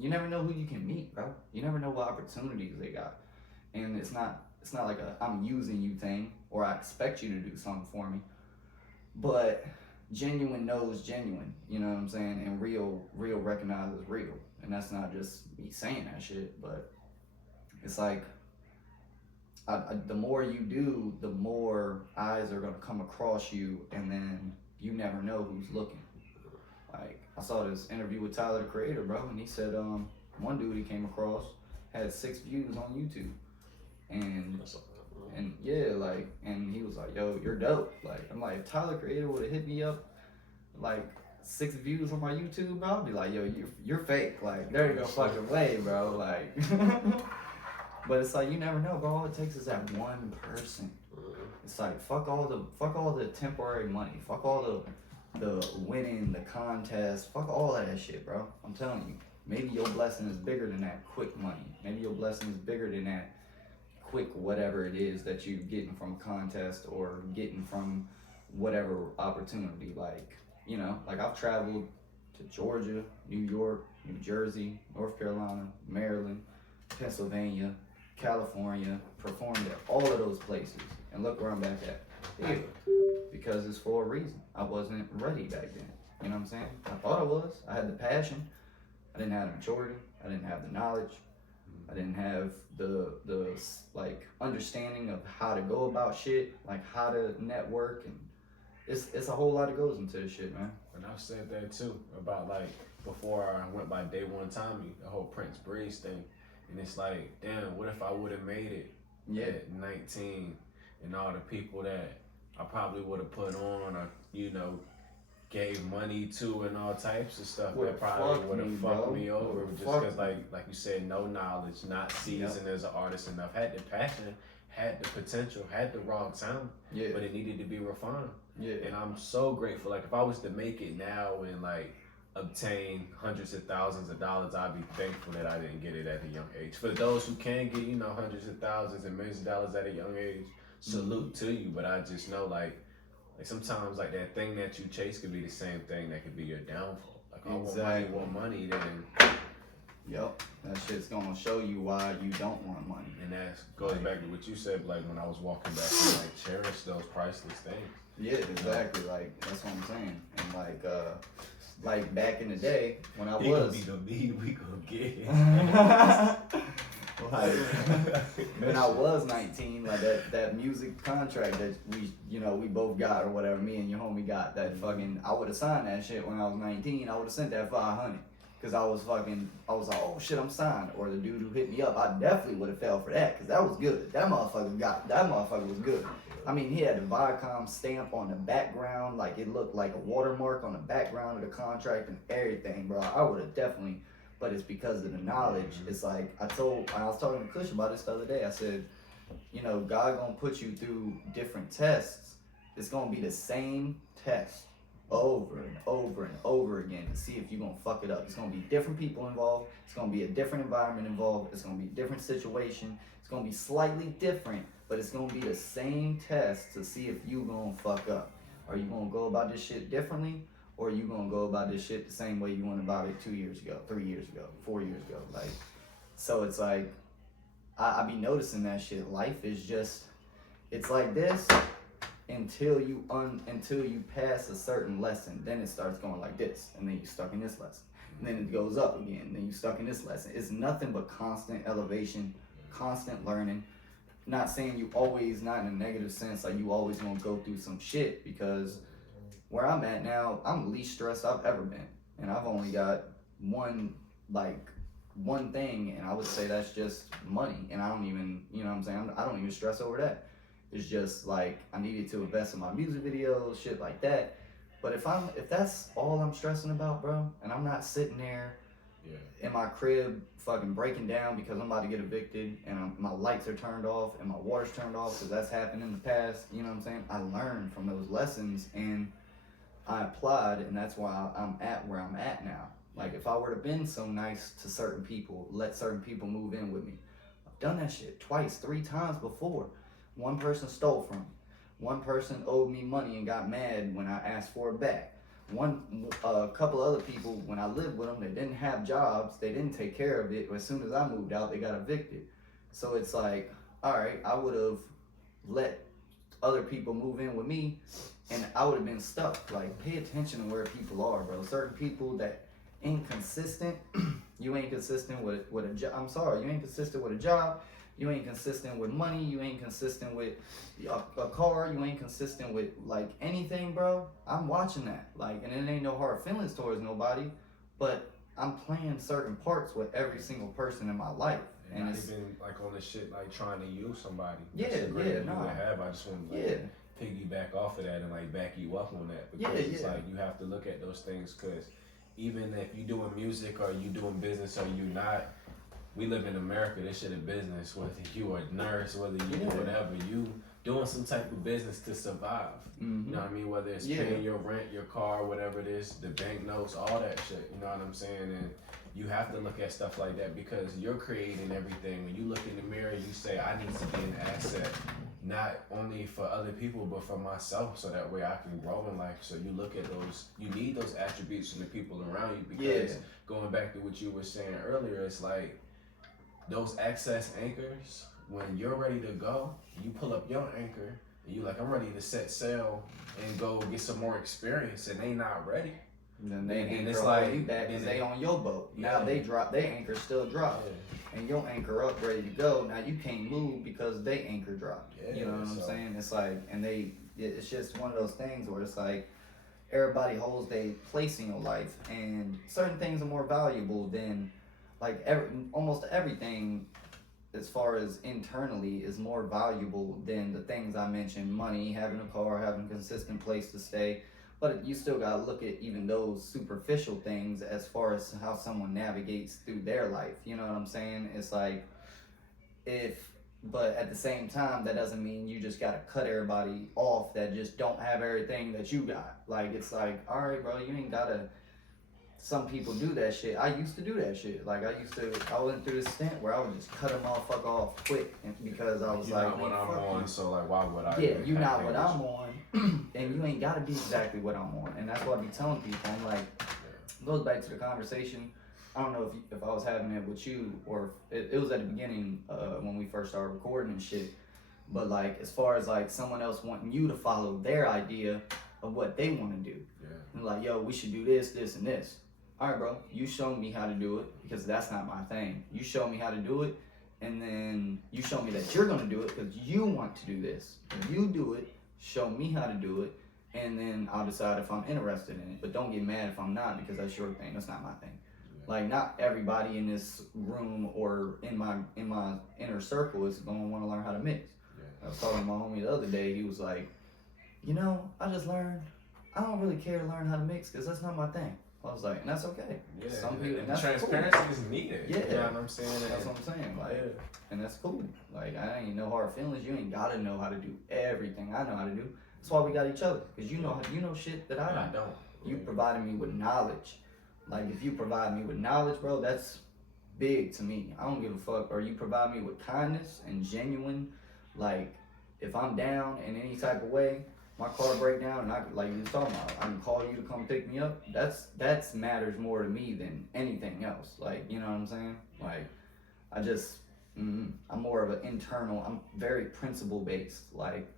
you never know who you can meet, bro. You never know what opportunities they got, and it's not like a I'm using you thing or I expect you to do something for me, but genuine knows genuine, you know what I'm saying, and real recognizes real, and that's not just me saying that shit, but it's like the more you do, the more eyes are gonna come across you, and then you never know who's looking. Like I saw this interview with Tyler the Creator, bro, and he said one dude he came across had 6 views on YouTube, and yeah, like, and he was like, yo, you're dope. Like I'm like, if Tyler Creator would have hit me up like 6 views on my YouTube, bro, I'd be like, yo, you're fake. Like there you go, fucking way, bro. Like but it's like you never know, bro. All it takes is that one person. It's like fuck all the temporary money, fuck all the winning, the contest, fuck all that shit, bro. I'm telling you, maybe your blessing is bigger than that quick money. Maybe your blessing is bigger than that quick whatever it is that you're getting from a contest or getting from whatever opportunity. Like, you know, like I've traveled to Georgia, New York, New Jersey, North Carolina, Maryland, Pennsylvania, California, performed at all of those places, and look where I'm back at here, because it's for a reason. I wasn't ready back then, you know what I'm saying? I thought I was. I had the passion. I didn't have the maturity. I didn't have the knowledge. I didn't have the like understanding of how to go about shit, like how to network, and it's a whole lot that goes into this shit, man. And I've said that too about like before I went by Day One Tommy, the whole Prince Breeze thing. And it's like, damn, what if I would have made it at 19, and all the people that I probably would have put on or, you know, gave money to and all types of stuff that probably would have fucked me over just because, like you said, no knowledge, not seasoned as an artist enough, had the passion had the potential, had the raw talent, but it needed to be refined. And I'm so grateful. Like if I was to make it now and like obtain hundreds of thousands of dollars, I'd be thankful that I didn't get it at a young age. For those who can get, you know, hundreds of thousands and millions of dollars at a young age, salute to you. But I just know like sometimes like that thing that you chase could be the same thing that could be your downfall. Like I want money, then yep, that shit's gonna show you why you don't want money. And that goes back to what you said, like when I was walking back, and like cherish those priceless things. Yeah, exactly. Like that's what I'm saying. And like back in the day when I was we gonna get like when I was 19, like that music contract that we both got or whatever, me and your homie got, that fucking, I would have signed that shit when I was 19. I would have sent that 500 because I was like, oh shit, I'm signed. Or the dude who hit me up, I definitely would have fell for that because that was good. That motherfucker was good. I mean, he had the Viacom stamp on the background, like it looked like a watermark on the background of the contract and everything, bro. I would have definitely, but it's because of the knowledge. It's like I was talking to Kush about this the other day. I said, you know, God gonna put you through different tests. It's gonna be the same test over and over and over again to see if you're gonna fuck it up. It's gonna be different people involved. It's gonna be a different environment involved. It's gonna be a different situation. It's gonna be slightly different, but it's gonna be the same test to see if you gonna fuck up. Are you gonna go about this shit differently, or are you gonna go about this shit the same way you went about it 2 years ago, 3 years ago, 4 years ago? Like, so it's like I be noticing that shit. Life is just, it's like this until you pass a certain lesson. Then it starts going like this, and then you're stuck in this lesson, and then it goes up again, and then you're stuck in this lesson. It's nothing but constant elevation, constant learning. Not saying you always, not in a negative sense, like you always gonna go through some shit, because where I'm at now, I'm the least stressed I've ever been, and I've only got one thing, and I would say that's just money, and I don't even, you know what I'm saying, I don't even stress over that. It's just like I needed to invest in my music videos, shit like that. But if that's all I'm stressing about, bro, and I'm not sitting there in my crib fucking breaking down because I'm about to get evicted and my lights are turned off and my water's turned off because that's happened in the past, you know what I'm saying? I learned from those lessons and I applied, and that's why I'm at where I'm at now. Like if I were to been so nice to certain people, let certain people move in with me, I've done that shit twice, 3 times before. One person stole from me. One person owed me money and got mad when I asked for it back. A couple other people, when I lived with them, they didn't have jobs. They didn't take care of it. As soon as I moved out, they got evicted. So it's like, all right, I would have let other people move in with me, and I would have been stuck. Like, pay attention to where people are, bro. Certain people that ain't consistent. You ain't consistent with a job. I'm sorry, you ain't consistent with a job. You ain't consistent with money. You ain't consistent with a car. You ain't consistent with like anything, bro. I'm watching that. Like, and it ain't no hard feelings towards nobody, but I'm playing certain parts with every single person in my life. And not even like on the shit like trying to use somebody. Yeah, no. I just want to piggyback off of that and like back you up on that, because it's like you have to look at those things, because even if you doing music or you doing business or you not. We live in America, this shit is business, whether you are a nurse, whether you do whatever, you doing some type of business to survive. Mm-hmm. You know what I mean? Whether it's paying your rent, your car, whatever it is, the bank notes, all that shit, you know what I'm saying? And you have to look at stuff like that because you're creating everything. When you look in the mirror, you say, I need to be an asset, not only for other people, but for myself, so that way I can grow in life. So you look at those, you need those attributes in the people around you, because going back to what you were saying earlier, it's like, those access anchors, when you're ready to go, you pull up your anchor and you like, I'm ready to set sail and go get some more experience, and they not ready. And then it's like you back because they on your boat. Now they drop, their anchor still drop. And your anchor up ready to go. Now you can't move because they anchor dropped. You know what I'm saying? It's like, and it's just one of those things where it's like everybody holds their place in your life, and certain things are more valuable than like almost everything as far as internally is more valuable than the things I mentioned: money, having a car, having a consistent place to stay. But you still gotta look at even those superficial things as far as how someone navigates through their life. You know what I'm saying? It's like, if But at the same time, that doesn't mean you just gotta cut everybody off that just don't have everything that you got. Like, it's like, all right, bro, you ain't gotta. Some people do that shit. I used to do that shit. Like, I went through this stint where I would just cut a motherfucker off quick because I was you're like, not what I'm on, so like, why would I? Yeah, you not what I'm on, and you ain't gotta be exactly what I'm on. And that's what I be telling people. I'm like, it goes back to the conversation. I don't know if I was having it with you or it was at the beginning when we first started recording and shit. But like, as far as like someone else wanting you to follow their idea of what they want to do, and like, yo, we should do this, this, and this. All right, bro, you show me how to do it because that's not my thing. You show me how to do it, and then you show me that you're gonna do it because you want to do this. You do it, show me how to do it, and then I'll decide if I'm interested in it. But don't get mad if I'm not because that's your thing. That's not my thing. Like, not everybody in this room or in my inner circle is gonna want to learn how to mix. I was talking to my homie the other day. He was like, you know, I just learned. I don't really care to learn how to mix because that's not my thing. I was like, and that's okay. Yeah, some people, and that's transparency cool. is needed. Yeah, you know what I'm saying. That's what I'm saying. Like, and that's cool. Like, I ain't no hard feelings. You ain't gotta know how to do everything I know how to do. That's why we got each other. Cause you know shit that I don't. You provided me with knowledge. Like, if you provide me with knowledge, bro, that's big to me. I don't give a fuck. Or you provide me with kindness and genuine, like, if I'm down in any type of way, my car break down and I, like you was talking about, I can call you to come pick me up. That's matters more to me than anything else. Like, you know what I'm saying? Like, I just, I'm more of an internal, I'm very principle based. Like,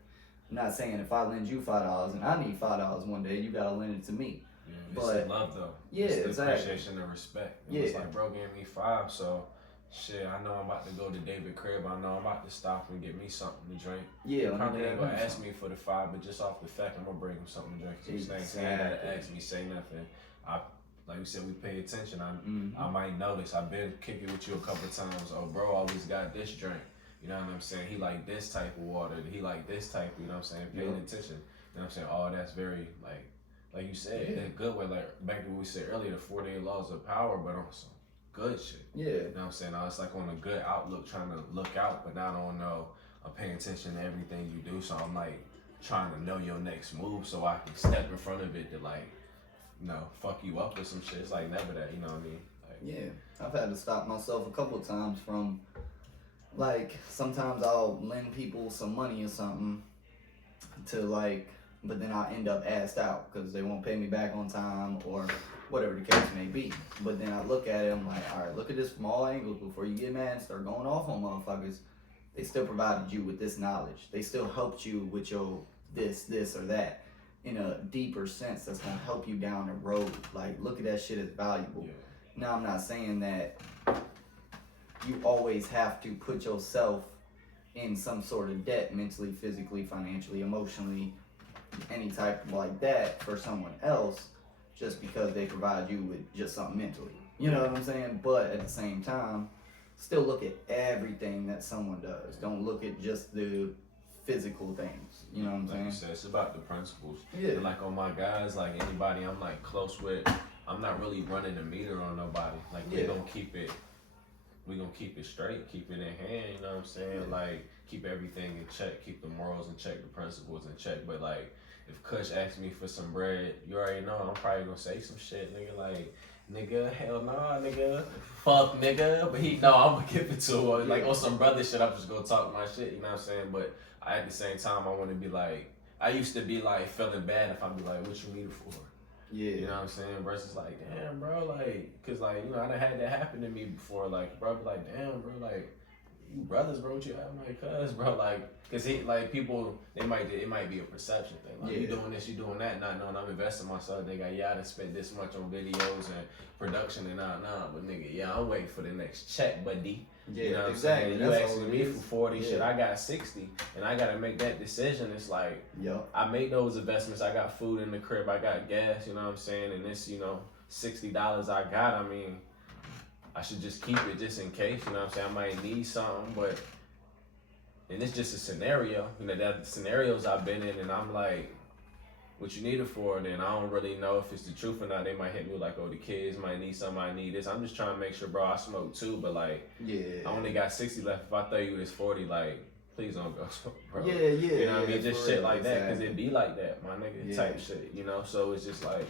I'm not saying if I lend you $5 and I need $5 one day, you gotta lend it to me. Yeah, but it's love though. Yeah, it's the exactly. appreciation and respect. And it's like, bro gave me $5, so shit, I know I'm about to go to David crib. I know I'm about to stop and get me something to drink. Yeah, he probably ain't gonna ask me for the $5, but just off the fact I'm gonna bring him something to drink. So exactly. He ain't gotta ask me, say nothing. Like we said, we pay attention. I might notice. I've been kicking with you a couple of times. Oh, bro, always got this drink. You know what I'm saying? He like this type of water. He like this type. You know what I'm saying? Paying attention. You know what I'm saying? Oh, that's very like you said, in a good way. Like back to what we said earlier, the 48 laws of power, but on some good shit. Yeah. You know what I'm saying? I was like on a good outlook, trying to look out, but not on I'm paying attention to everything you do. So I'm like trying to know your next move so I can step in front of it to like, you know, fuck you up with some shit. It's like never that, you know what I mean? Like, yeah. I've had to stop myself a couple of times from, like, sometimes I'll lend people some money or something to like, but then I'll end up asked out because they won't pay me back on time or whatever the case may be. But then I look at it, I'm like, all right, look at this from all angles before you get mad and start going off on motherfuckers. They still provided you with this knowledge. They still helped you with your this, or that in a deeper sense that's gonna help you down the road. Like, look at that shit as valuable. Yeah. Now, I'm not saying that you always have to put yourself in some sort of debt mentally, physically, financially, emotionally, any type of like that for someone else just because they provide you with just something mentally. You know what I'm saying? But at the same time, still look at everything that someone does. Don't look at just the physical things. You know what I'm saying? Like you said, it's about the principles. Yeah. And like on my guys, like anybody I'm like close with, I'm not really running the meter on nobody. Like we gonna keep it straight, keep it in hand, you know what I'm saying? Like keep everything in check, keep the morals in check, the principles in check. But like if Kush asks me for some bread, you already know I'm probably gonna say some shit, nigga, like, nigga, hell nah, nigga, fuck nigga. But I'm gonna give it to her. Like on some brother shit, I'm just gonna talk my shit, you know what I'm saying? But at the same time, I wanna be like, I used to be like feeling bad if I'd be like, what you need it for? Yeah. You know what I'm saying? Versus like, damn, bro, like, cause like, you know, I done had that happen to me before. Like, bro, be like, damn, bro, like, you brothers, bro, what you have? I'm like, cuz, bro, like, cause people, it might be a perception thing. Like, you doing this, you doing that, not knowing I'm investing myself. Nigga, I done spent this much on videos and production and but nigga, I'm waiting for the next check, buddy. Yeah, you know what exactly. I'm saying? You asking me for 40, shit, I got 60, and I gotta make that decision. It's like, I made those investments. I got food in the crib, I got gas, you know what I'm saying? And this, $60 I got, I mean, I should just keep it just in case, you know what I'm saying? I might need something, and it's just a scenario, that the scenarios I've been in, and I'm like, what you need it for, then I don't really know if it's the truth or not. They might hit me like, oh, the kids might need something, I need this. I'm just trying to make sure, bro, I smoke too, but like, I only got 60 left. If I throw you this 40, like, please don't go smoke, bro. Yeah. You know what I mean? Just shit real, like that, because exactly. it be like that, my nigga, type shit, you know? So it's just like,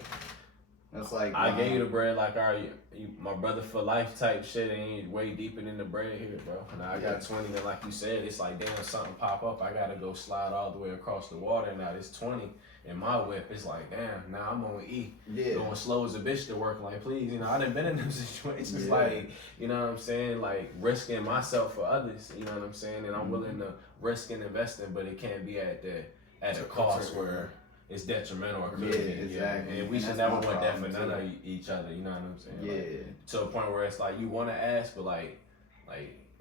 that's like, I gave you the bread, like, all right, you my brother for life type shit, ain't way deeper than the bread here, bro. Now I got 20, and like you said, it's like, damn, something pop up, I gotta go slide all the way across the water. Now this 20 in my whip, it's like, damn, now I'm on E. Going slow as a bitch to work, like, please, you know, I done been in them situations, like, you know what I'm saying, like, risking myself for others, you know what I'm saying, and I'm willing to risk and investing, but it can't be at a cost where it's detrimental or could be. Exactly. And we should never want that for none of each other, you know what I'm saying? Like, to a point where it's like, you want to ask, but like,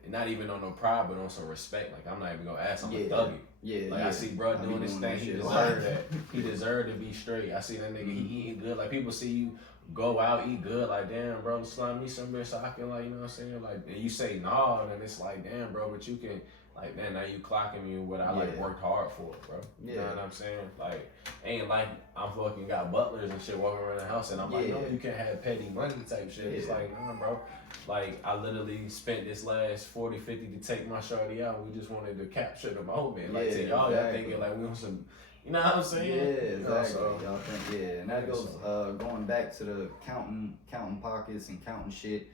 not even on no pride, but on some respect. Like, I'm not even gonna ask, I'm gonna thug you. Like, I see bro doing this thing, he deserved that. He deserved to be straight. I see that nigga, he eating good. Like, people see you go out, eat good, like, damn, bro, slime me some bitch so I can, like, you know what I'm saying? Like, and you say nah, and it's like, damn, bro, but you can, like, man, now you clocking me what I, like, worked hard for, bro. You know what I'm saying? Like, ain't like I'm fucking got butlers and shit walking around the house, and I'm like, no, you can't have petty money type shit. It's like, nah, bro. Like, I literally spent this last 40, 50 to take my shorty out. We just wanted to capture the moment. Like, to y'all, y'all thinking, like, we on some, you know what I'm saying? Yeah, exactly. You know, so, y'all think, and that goes, going back to the counting pockets and counting shit.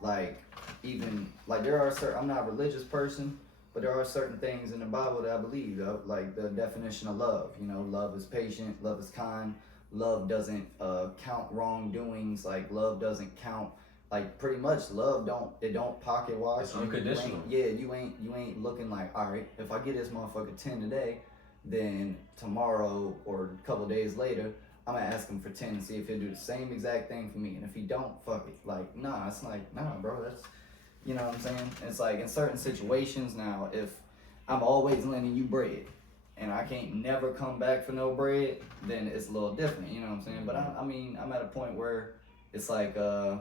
Like, even, like, there are certain, I'm not a religious person, but there are certain things in the Bible that I believe, like the definition of love. You know, love is patient, love is kind, love doesn't count wrongdoings, like love doesn't count, like pretty much love don't pocket watch. It's unconditional. You ain't looking like, all right, if I get this motherfucker 10 today, then tomorrow or a couple days later, I'm gonna ask him for 10 and see if he'll do the same exact thing for me. And if he don't, fuck it. Like, nah, it's like, nah, bro, that's, you know what I'm saying? It's like in certain situations now, if I'm always lending you bread and I can't never come back for no bread, then it's a little different, you know what I'm saying? But I mean, I'm at a point where it's like, I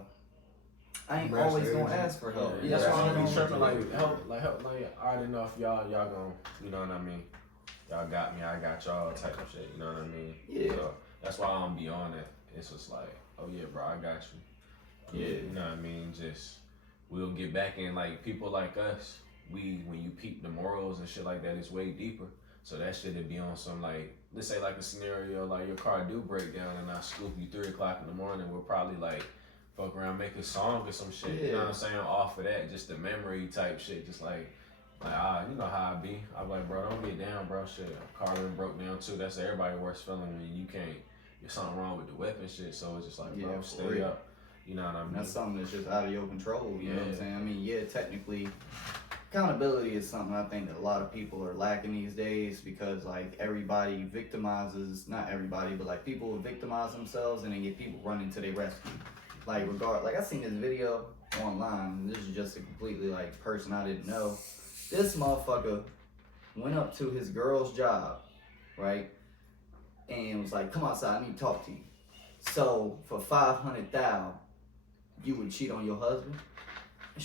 ain't always gonna ask for help. Yeah, that's why I'm be tripping, like, help, like, I already know if y'all gonna, you know what I mean? Y'all got me, I got y'all type of shit, you know what I mean? Yeah. So that's why I don't be on it. It's just like, oh yeah, bro, I got you. Yeah, you know what I mean? Just, we'll get back in, like, people like us, when you peep the morals and shit like that, it's way deeper. So that shit would be on some, like, let's say like a scenario, like your car do break down and I scoop you 3 o'clock in the morning, we'll probably like fuck around, make a song or some shit, you know what I'm saying, off of that, just the memory type shit, just like, you know how I be. I'm like, bro, don't get down, bro, shit. Car done broke down too, that's everybody's worst feeling when you can't, there's something wrong with the weapon shit, so it's just like, bro, stay up. You know what I mean? That's something that's just out of your control, you know what I'm saying? I mean, technically, accountability is something I think that a lot of people are lacking these days because, like, everybody victimizes, not everybody, but, like, people victimize themselves and then get people running to their rescue. Like, like, I seen this video online, and this is just a completely, like, person I didn't know. This motherfucker went up to his girl's job, right? And was like, come outside, I need to talk to you. So, for $500,000, you would cheat on your husband?